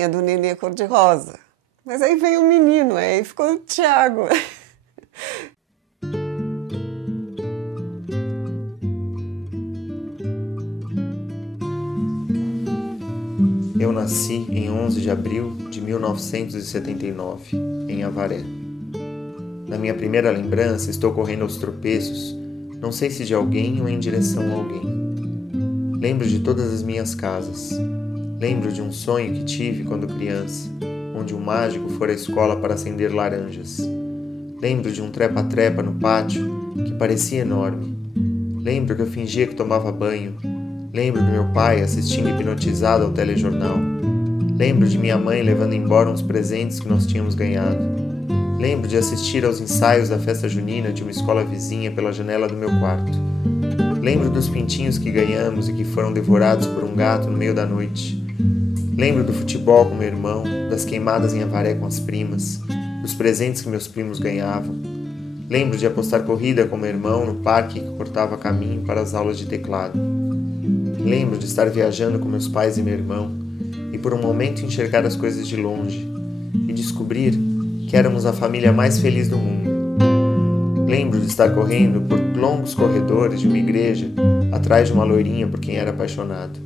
do nenê cor-de-rosa. Mas aí veio um menino, aí ficou o Tiago. Eu nasci em 11 de abril de 1979, em Avaré. Na minha primeira lembrança, estou correndo aos tropeços, não sei se de alguém ou em direção a alguém. Lembro de todas as minhas casas. Lembro de um sonho que tive quando criança, onde um mágico fora à escola para acender laranjas. Lembro de um trepa-trepa no pátio que parecia enorme. Lembro que eu fingia que tomava banho. Lembro do meu pai assistindo hipnotizado ao telejornal. Lembro de minha mãe levando embora uns presentes que nós tínhamos ganhado. Lembro de assistir aos ensaios da festa junina de uma escola vizinha pela janela do meu quarto. Lembro dos pintinhos que ganhamos e que foram devorados por um gato no meio da noite. Lembro do futebol com meu irmão, das queimadas em Avaré com as primas, dos presentes que meus primos ganhavam. Lembro de apostar corrida com meu irmão no parque que cortava caminho para as aulas de teclado. Lembro de estar viajando com meus pais e meu irmão e por um momento enxergar as coisas de longe e descobrir que éramos a família mais feliz do mundo. Lembro de estar correndo por longos corredores de uma igreja atrás de uma loirinha por quem era apaixonado.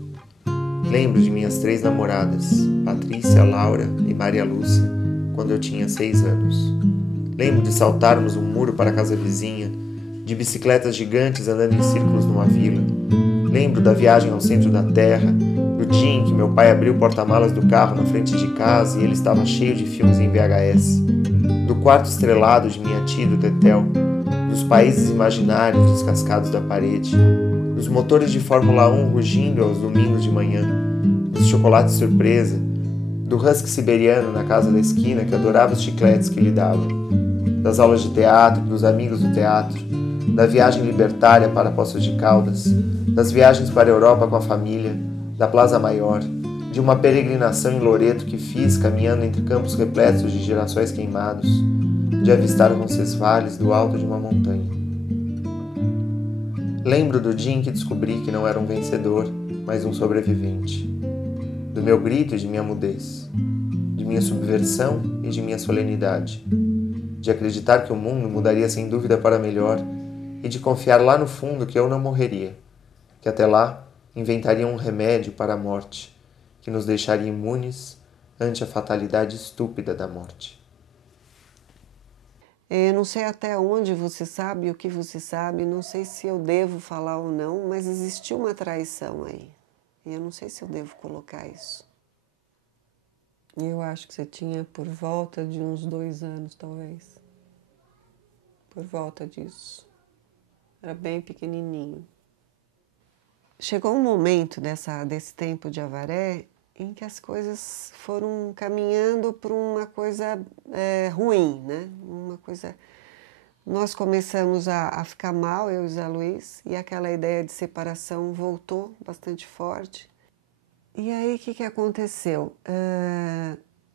Lembro de minhas 3 namoradas, Patrícia, Laura e Maria Lúcia, quando eu tinha 6 anos. Lembro de saltarmos um muro para a casa vizinha, de bicicletas gigantes andando em círculos numa vila. Lembro da viagem ao centro da terra, do dia em que meu pai abriu o porta-malas do carro na frente de casa e ele estava cheio de filmes em VHS. Do quarto estrelado de minha tia do Tetel, dos países imaginários descascados da parede, dos motores de Fórmula 1 rugindo aos domingos de manhã, dos chocolates surpresa, do husky siberiano na casa da esquina que adorava os chicletes que lhe davam, das aulas de teatro, dos amigos do teatro, da viagem libertária para Poços de Caldas, das viagens para a Europa com a família, da Plaza Maior, de uma peregrinação em Loreto que fiz caminhando entre campos repletos de girassóis queimados, de avistar Roncesvalles do alto de uma montanha. Lembro do dia em que descobri que não era um vencedor, mas um sobrevivente. Do meu grito e de minha mudez. De minha subversão e de minha solenidade. De acreditar que o mundo mudaria sem dúvida para melhor e de confiar lá no fundo que eu não morreria, que até lá inventariam um remédio para a morte, que nos deixaria imunes ante a fatalidade estúpida da morte. Eu não sei até onde você sabe o que você sabe, não sei se eu devo falar ou não, mas existiu uma traição aí. E eu não sei se eu devo colocar isso. Eu acho que você tinha por volta de uns 2 anos, talvez. Por volta disso. Era bem pequenininho. Chegou um momento desse tempo de Avaré em que as coisas foram caminhando para uma coisa ruim, né? Uma coisa... Nós começamos a ficar mal, eu e Zé Luiz, e aquela ideia de separação voltou bastante forte. E aí, o que aconteceu?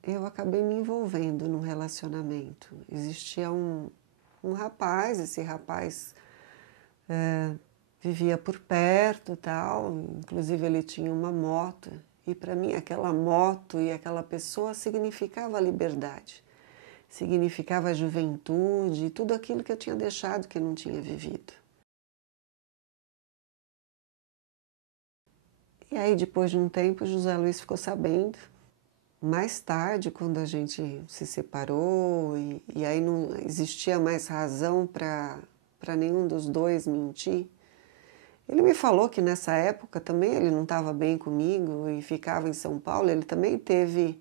Eu acabei me envolvendo num relacionamento. Existia um rapaz, esse rapaz vivia por perto e tal, inclusive ele tinha uma moto. E para mim aquela moto e aquela pessoa significava liberdade, significava juventude, tudo aquilo que eu tinha deixado, que eu não tinha vivido. E aí depois de um tempo o José Luiz ficou sabendo, mais tarde quando a gente se separou e aí não existia mais razão para nenhum dos dois mentir. Ele me falou que nessa época também ele não estava bem comigo e ficava em São Paulo. Ele também teve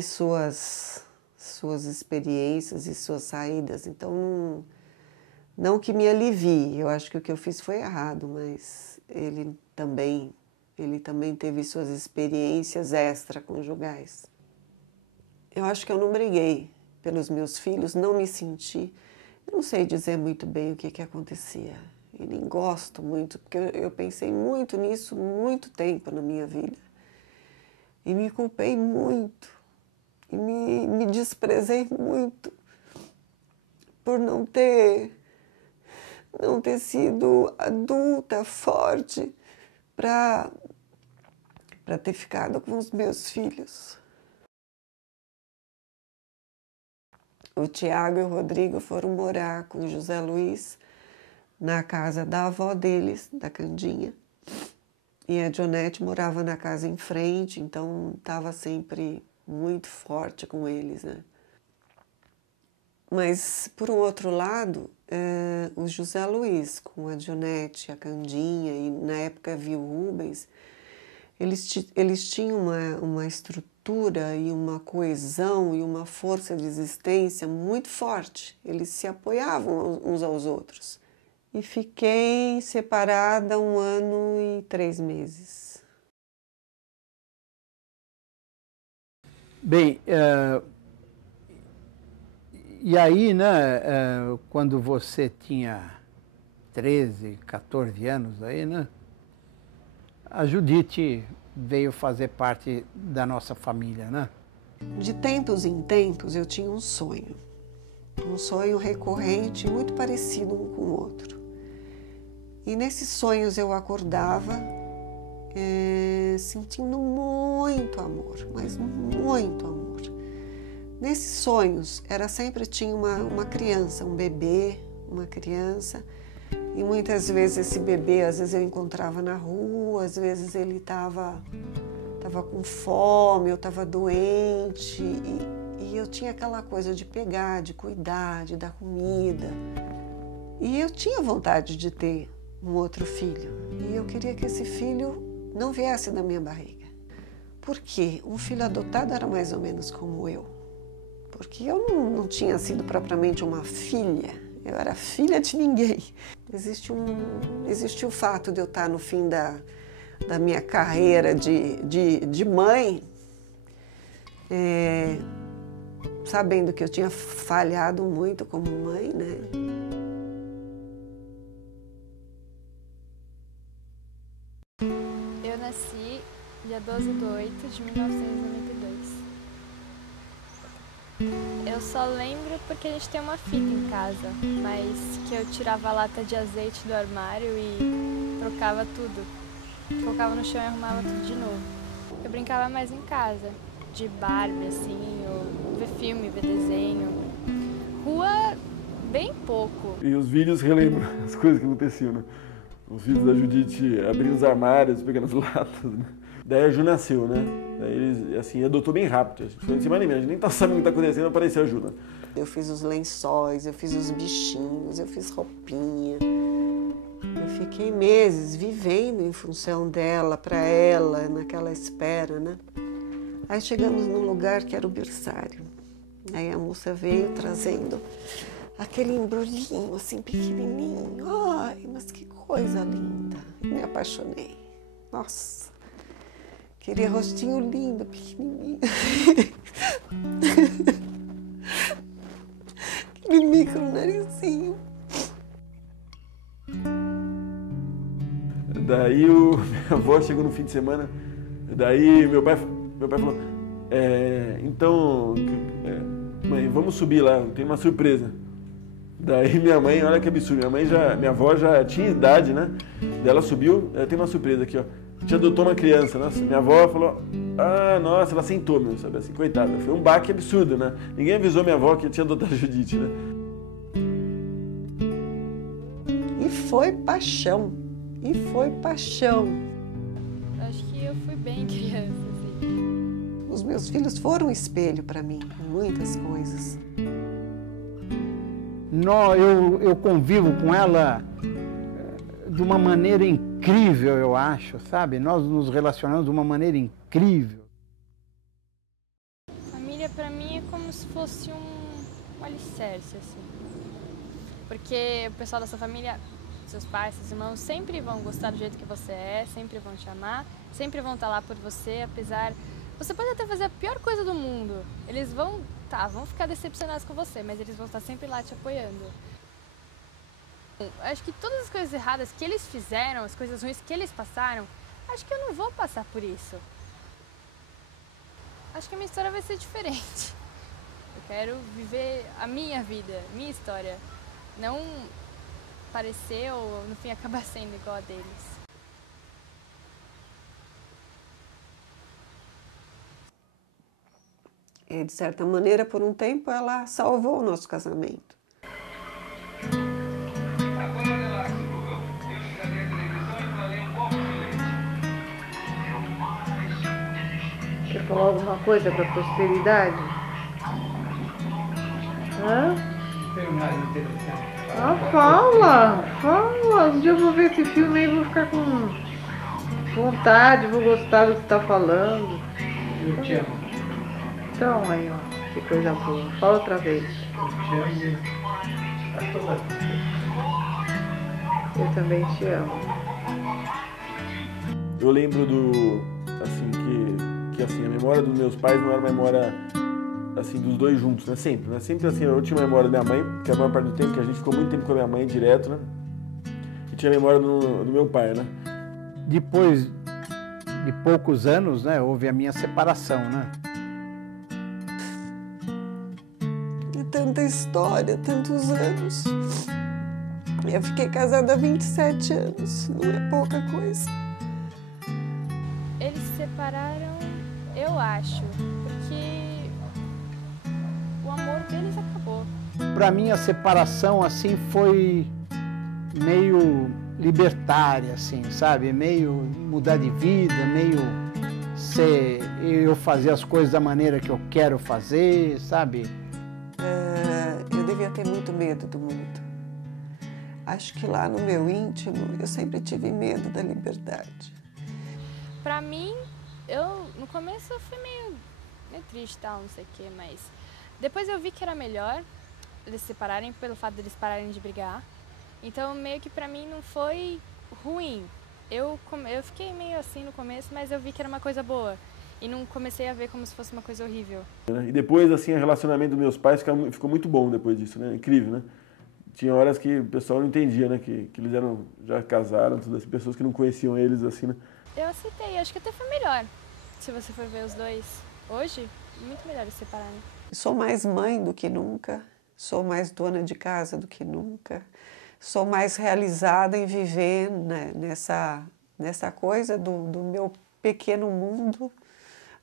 suas experiências e suas saídas. Então, não que me alivie. Eu acho que o que eu fiz foi errado, mas ele também teve suas experiências extraconjugais. Eu acho que eu não briguei pelos meus filhos, não me senti. Eu não sei dizer muito bem o que acontecia. E nem gosto muito, porque eu pensei muito nisso muito tempo na minha vida. E me culpei muito. E me desprezei muito por não ter sido adulta, forte, para ter ficado com os meus filhos. O Tiago e o Rodrigo foram morar com o José Luiz na casa da avó deles, da Candinha. E a Dionete morava na casa em frente, então estava sempre muito forte com eles, né? Mas, por um outro lado, o José Luiz, com a Dionete, a Candinha, e na época viu o Rubens, eles tinham uma estrutura e uma coesão e uma força de existência muito forte. Eles se apoiavam uns aos outros. E fiquei separada 1 ano e 3 meses. Bem, e aí, né, quando você tinha 13, 14 anos aí, né, a Judite veio fazer parte da nossa família, né? De tempos em tempos eu tinha um sonho recorrente, muito parecido um com o outro. E nesses sonhos eu acordava sentindo muito amor, mas muito amor. Nesses sonhos tinha uma criança, um bebê, uma criança, e muitas vezes esse bebê, às vezes eu encontrava na rua, às vezes ele estava com fome, eu estava doente, e eu tinha aquela coisa de pegar, de cuidar, de dar comida. E eu tinha vontade de ter um outro filho. E eu queria que esse filho não viesse da minha barriga. Por quê? Um filho adotado era mais ou menos como eu. Porque eu não tinha sido propriamente uma filha. Eu era filha de ninguém. Existe o fato de eu estar no fim da minha carreira de mãe, sabendo que eu tinha falhado muito como mãe, né? Eu nasci dia 12/8 de 1992. Eu só lembro porque a gente tem uma fita em casa, mas que eu tirava a lata de azeite do armário e trocava tudo. Colocava no chão e arrumava tudo de novo. Eu brincava mais em casa, de Barbie, assim, ou ver filme, ver desenho. Rua, bem pouco. E os vídeos relembram as coisas que aconteciam, né? Os vídeos da Judite abrindo os armários, pegando as latas, né? Daí a Ju nasceu, né? Daí ele, assim, adotou bem rápido. A gente foi em cima de mim, a gente nem tá sabendo o que tá acontecendo, apareceu a Ju, né? Eu fiz os lençóis, eu fiz os bichinhos, eu fiz roupinha. Eu fiquei meses vivendo em função dela, para ela, naquela espera, né? Aí chegamos num lugar que era o berçário. Aí a moça veio trazendo aquele embrulhinho assim pequenininho. Ai, mas que coisa linda. Me apaixonei. Nossa, queria rostinho lindo, pequenininho. Aquele micro narizinho. Daí minha avó chegou no fim de semana, daí meu pai falou, então, mãe, vamos subir lá, tem uma surpresa. Daí minha mãe, olha que absurdo, minha avó já tinha idade, né? Daí ela subiu, tem uma surpresa aqui, ó. A gente adotou uma criança, nossa, minha avó falou, nossa, ela sentou, meu, sabe assim, coitada. Foi um baque absurdo, né? Ninguém avisou minha avó que tinha adotado a Judite, né? E foi paixão. E foi paixão. Acho que eu fui bem criança, assim. Os meus filhos foram um espelho para mim, em muitas coisas. Eu convivo com ela de uma maneira incrível, eu acho, sabe? Nós nos relacionamos de uma maneira incrível. Família para mim é como se fosse um alicerce, assim. Porque o pessoal da sua família, seus pais, seus irmãos, sempre vão gostar do jeito que você é, sempre vão te amar, sempre vão estar lá por você, apesar... Você pode até fazer a pior coisa do mundo, eles vão ficar decepcionados com você, mas eles vão estar sempre lá te apoiando. Acho que todas as coisas erradas que eles fizeram, as coisas ruins que eles passaram, acho que eu não vou passar por isso. Acho que a minha história vai ser diferente. Eu quero viver a minha vida, a minha história, não parecer ou no fim acabar sendo igual a deles. E, de certa maneira, por um tempo, ela salvou o nosso casamento. Quer falar alguma coisa para a posteridade? Hã? Fala! Um dia eu vou ver esse filme e vou ficar com vontade, vou gostar do que você está falando. Eu te amo. Então, aí, ó, que coisa boa. Fala outra vez. Eu também te amo. Eu lembro que assim, a memória dos meus pais não era uma memória assim, dos dois juntos, né? Sempre, né? Sempre assim, eu tinha a memória da minha mãe, que a maior parte do tempo, que a gente ficou muito tempo com a minha mãe direto, né? E tinha a memória do meu pai, né? Depois de poucos anos, né, houve a minha separação, né? E tanta história, tantos anos. Eu fiquei casada há 27 anos, não é pouca coisa. Eles se separaram, eu acho, porque o amor deles acabou. Para mim a separação assim foi meio libertária, assim, sabe? Meio mudar de vida, meio eu fazer as coisas da maneira que eu quero fazer, sabe? Eu devia ter muito medo do mundo. Acho que lá no meu íntimo eu sempre tive medo da liberdade. Pra mim, no começo eu fui meio triste e tal, não sei o que, mas depois eu vi que era melhor eles se separarem pelo fato de eles pararem de brigar. Então meio que pra mim não foi ruim. Eu fiquei meio assim no começo, mas eu vi que era uma coisa boa. E não comecei a ver como se fosse uma coisa horrível. E depois, assim, o relacionamento dos meus pais ficou muito bom depois disso, né? Incrível, né? Tinha horas que o pessoal não entendia, né? Que eles já casaram, todas as pessoas que não conheciam eles, assim, né? Eu aceitei, acho que até foi melhor. Se você for ver os dois hoje, muito melhor eles separarem. Sou mais mãe do que nunca, sou mais dona de casa do que nunca, sou mais realizada em viver, né, nessa coisa do meu pequeno mundo,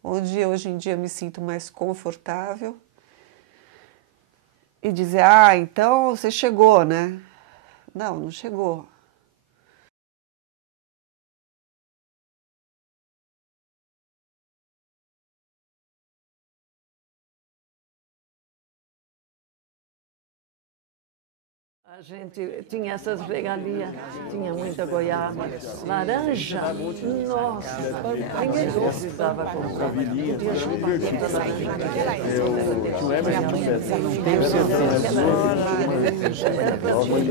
onde hoje em dia me sinto mais confortável. E dizer, então você chegou, né? Não, não chegou. A gente tinha essas regalias, tinha muita goiaba, laranja, nossa, ninguém precisava comprar. Podia chupar toda a laranja.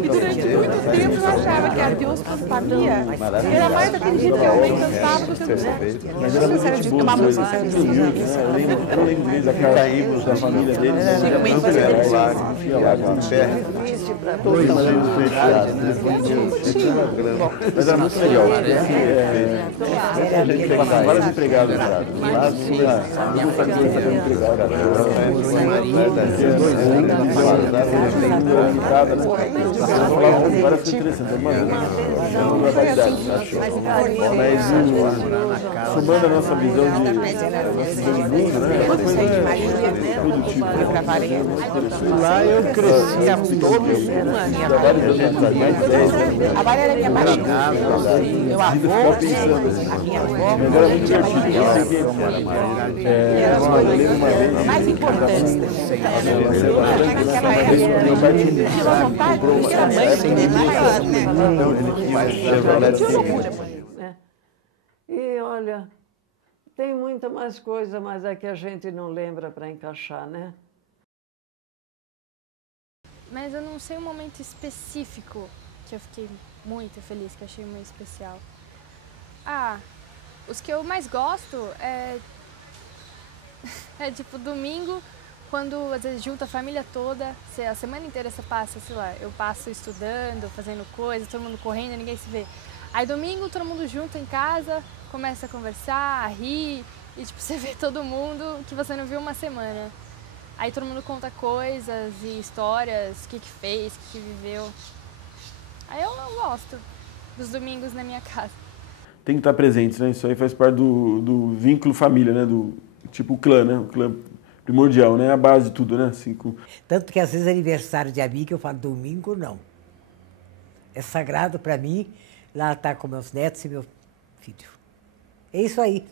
Durante muito tempo eu achava que a Deus companhia era mais aquele dia que eu encantava do que eu Mas era muito de boa, eu lembro deles, caímos da família deles, era muito mas era muito legal. A gente passava vários empregados lá. Lá tinha muita coisa para empregar. Várias coisas interessantes. Uma barbaridade, mas somando a nossa visão de mundo, né? Uma coisa produtiva. Lá eu crescia todos na minha a Maria era minha madrinha, meu avô, a minha avó, eram as coisas mais importantes. Naquela época, tinha vontade de ser a mãe, E olha, tem muita mais coisa, mas é que a gente não lembra para encaixar, né? Mas eu não sei um momento específico que eu fiquei muito feliz, que eu achei muito especial. Os que eu mais gosto é tipo domingo, quando às vezes junta a família toda, a semana inteira você passa, sei lá, eu passo estudando, fazendo coisa, todo mundo correndo, ninguém se vê. Aí domingo todo mundo junta em casa, começa a conversar, a rir, e tipo, você vê todo mundo que você não viu uma semana. Aí todo mundo conta coisas e histórias, o que fez, o que viveu. Aí eu gosto dos domingos na minha casa. Tem que estar presente, né? Isso aí faz parte do vínculo família, né? Do tipo o clã, né? O clã primordial, né? A base de tudo, né? Assim, Tanto que às vezes aniversário de amigo eu falo domingo não. É sagrado para mim lá estar com meus netos e meu filho. É isso aí.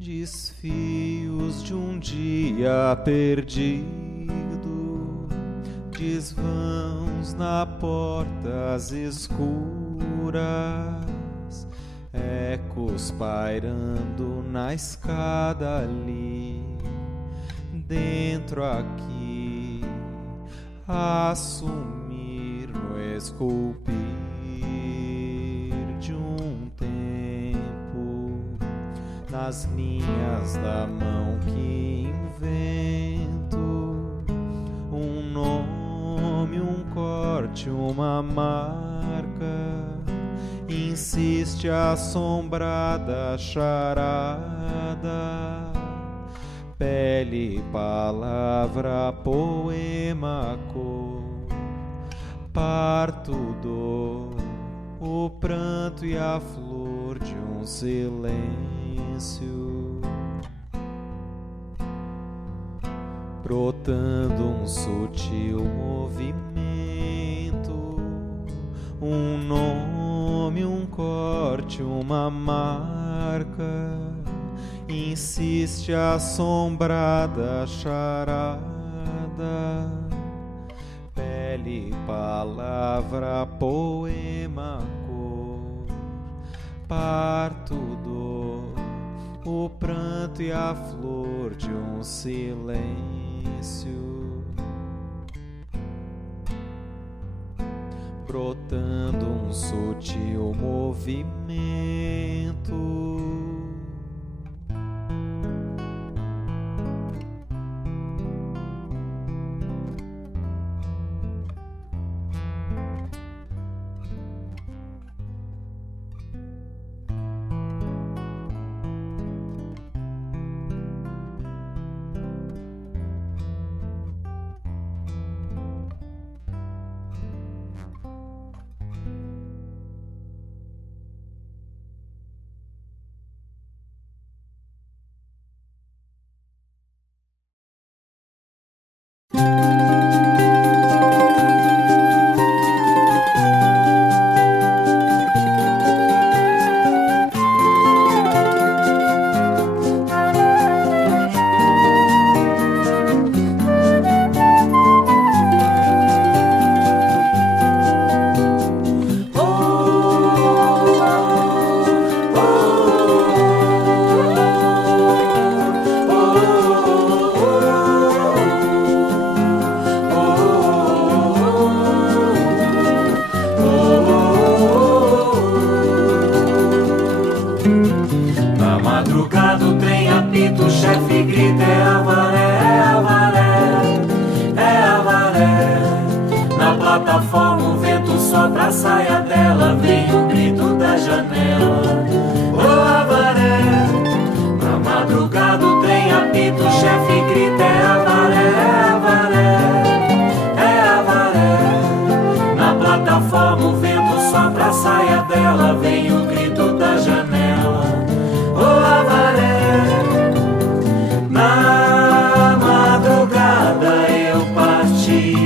Desfios de um dia perdido, desvãos na porta às escuras, ecos pairando na escada ali, dentro aqui, assumir no esculpir de um tempo, nas linhas da mão que invento, um nome, um corte, uma marca, insiste assombrada charada, pele, palavra, poema, cor, parto, dor, o pranto e a flor de um silêncio, brotando um sutil movimento, um nome, um corte, uma marca, insiste assombrada charada, pele, palavra, poema, cor, parto, dor, o pranto e a flor de um silêncio, brotando um sutil movimento. plataforma o vento sopra a saia dela, vem o grito da janela. Ô avaré, na madrugada o trem apita, o chefe grita, é avaré, é avaré, é avaré. Na plataforma o vento sopra a saia dela, vem o grito da janela. Ô avaré, na madrugada eu parti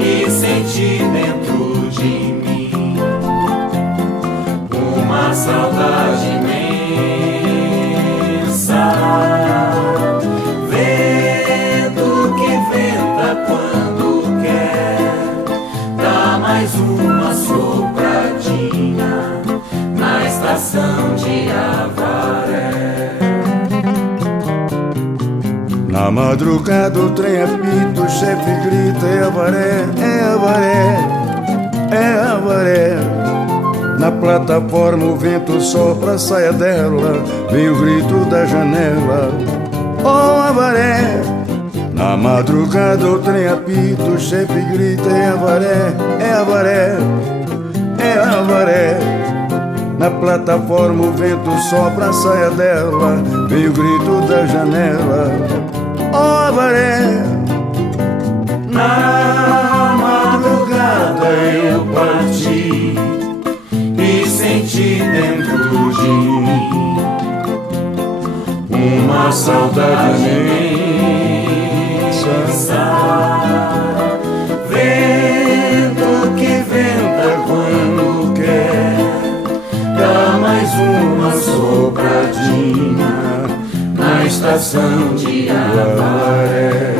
e senti dentro de mim uma saudade imensa. Vento que venta quando quer, dá mais uma sopradinha na estação de Avaré. Na madrugada o trem apita, o chefe grita, é avaré, é avaré, é avaré. Na plataforma o vento sopra a saia dela, vem o grito da janela, oh avaré. Na madrugada o trem apita, o chefe grita, é avaré, é avaré, é avaré. Na plataforma o vento sopra a saia dela, vem o grito da janela, oh avaré. Na madrugada eu parti e senti dentro de mim uma saudade imensa. Vento que venta quando quer, dá mais uma sopradinha na estação de Avaré,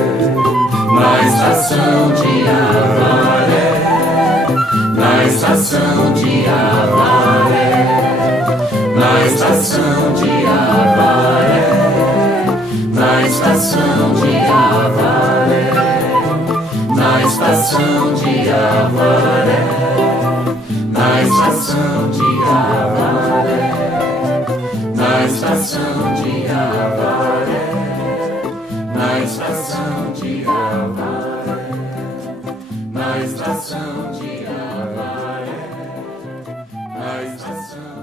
na estação de Avaré, na estação de Avaré, na estação de Avaré, na estação de Avaré, na estação de Avaré, na estação de Avaré, na estação de Avaré, na estação de Avaré, na estação de Avaré, na estação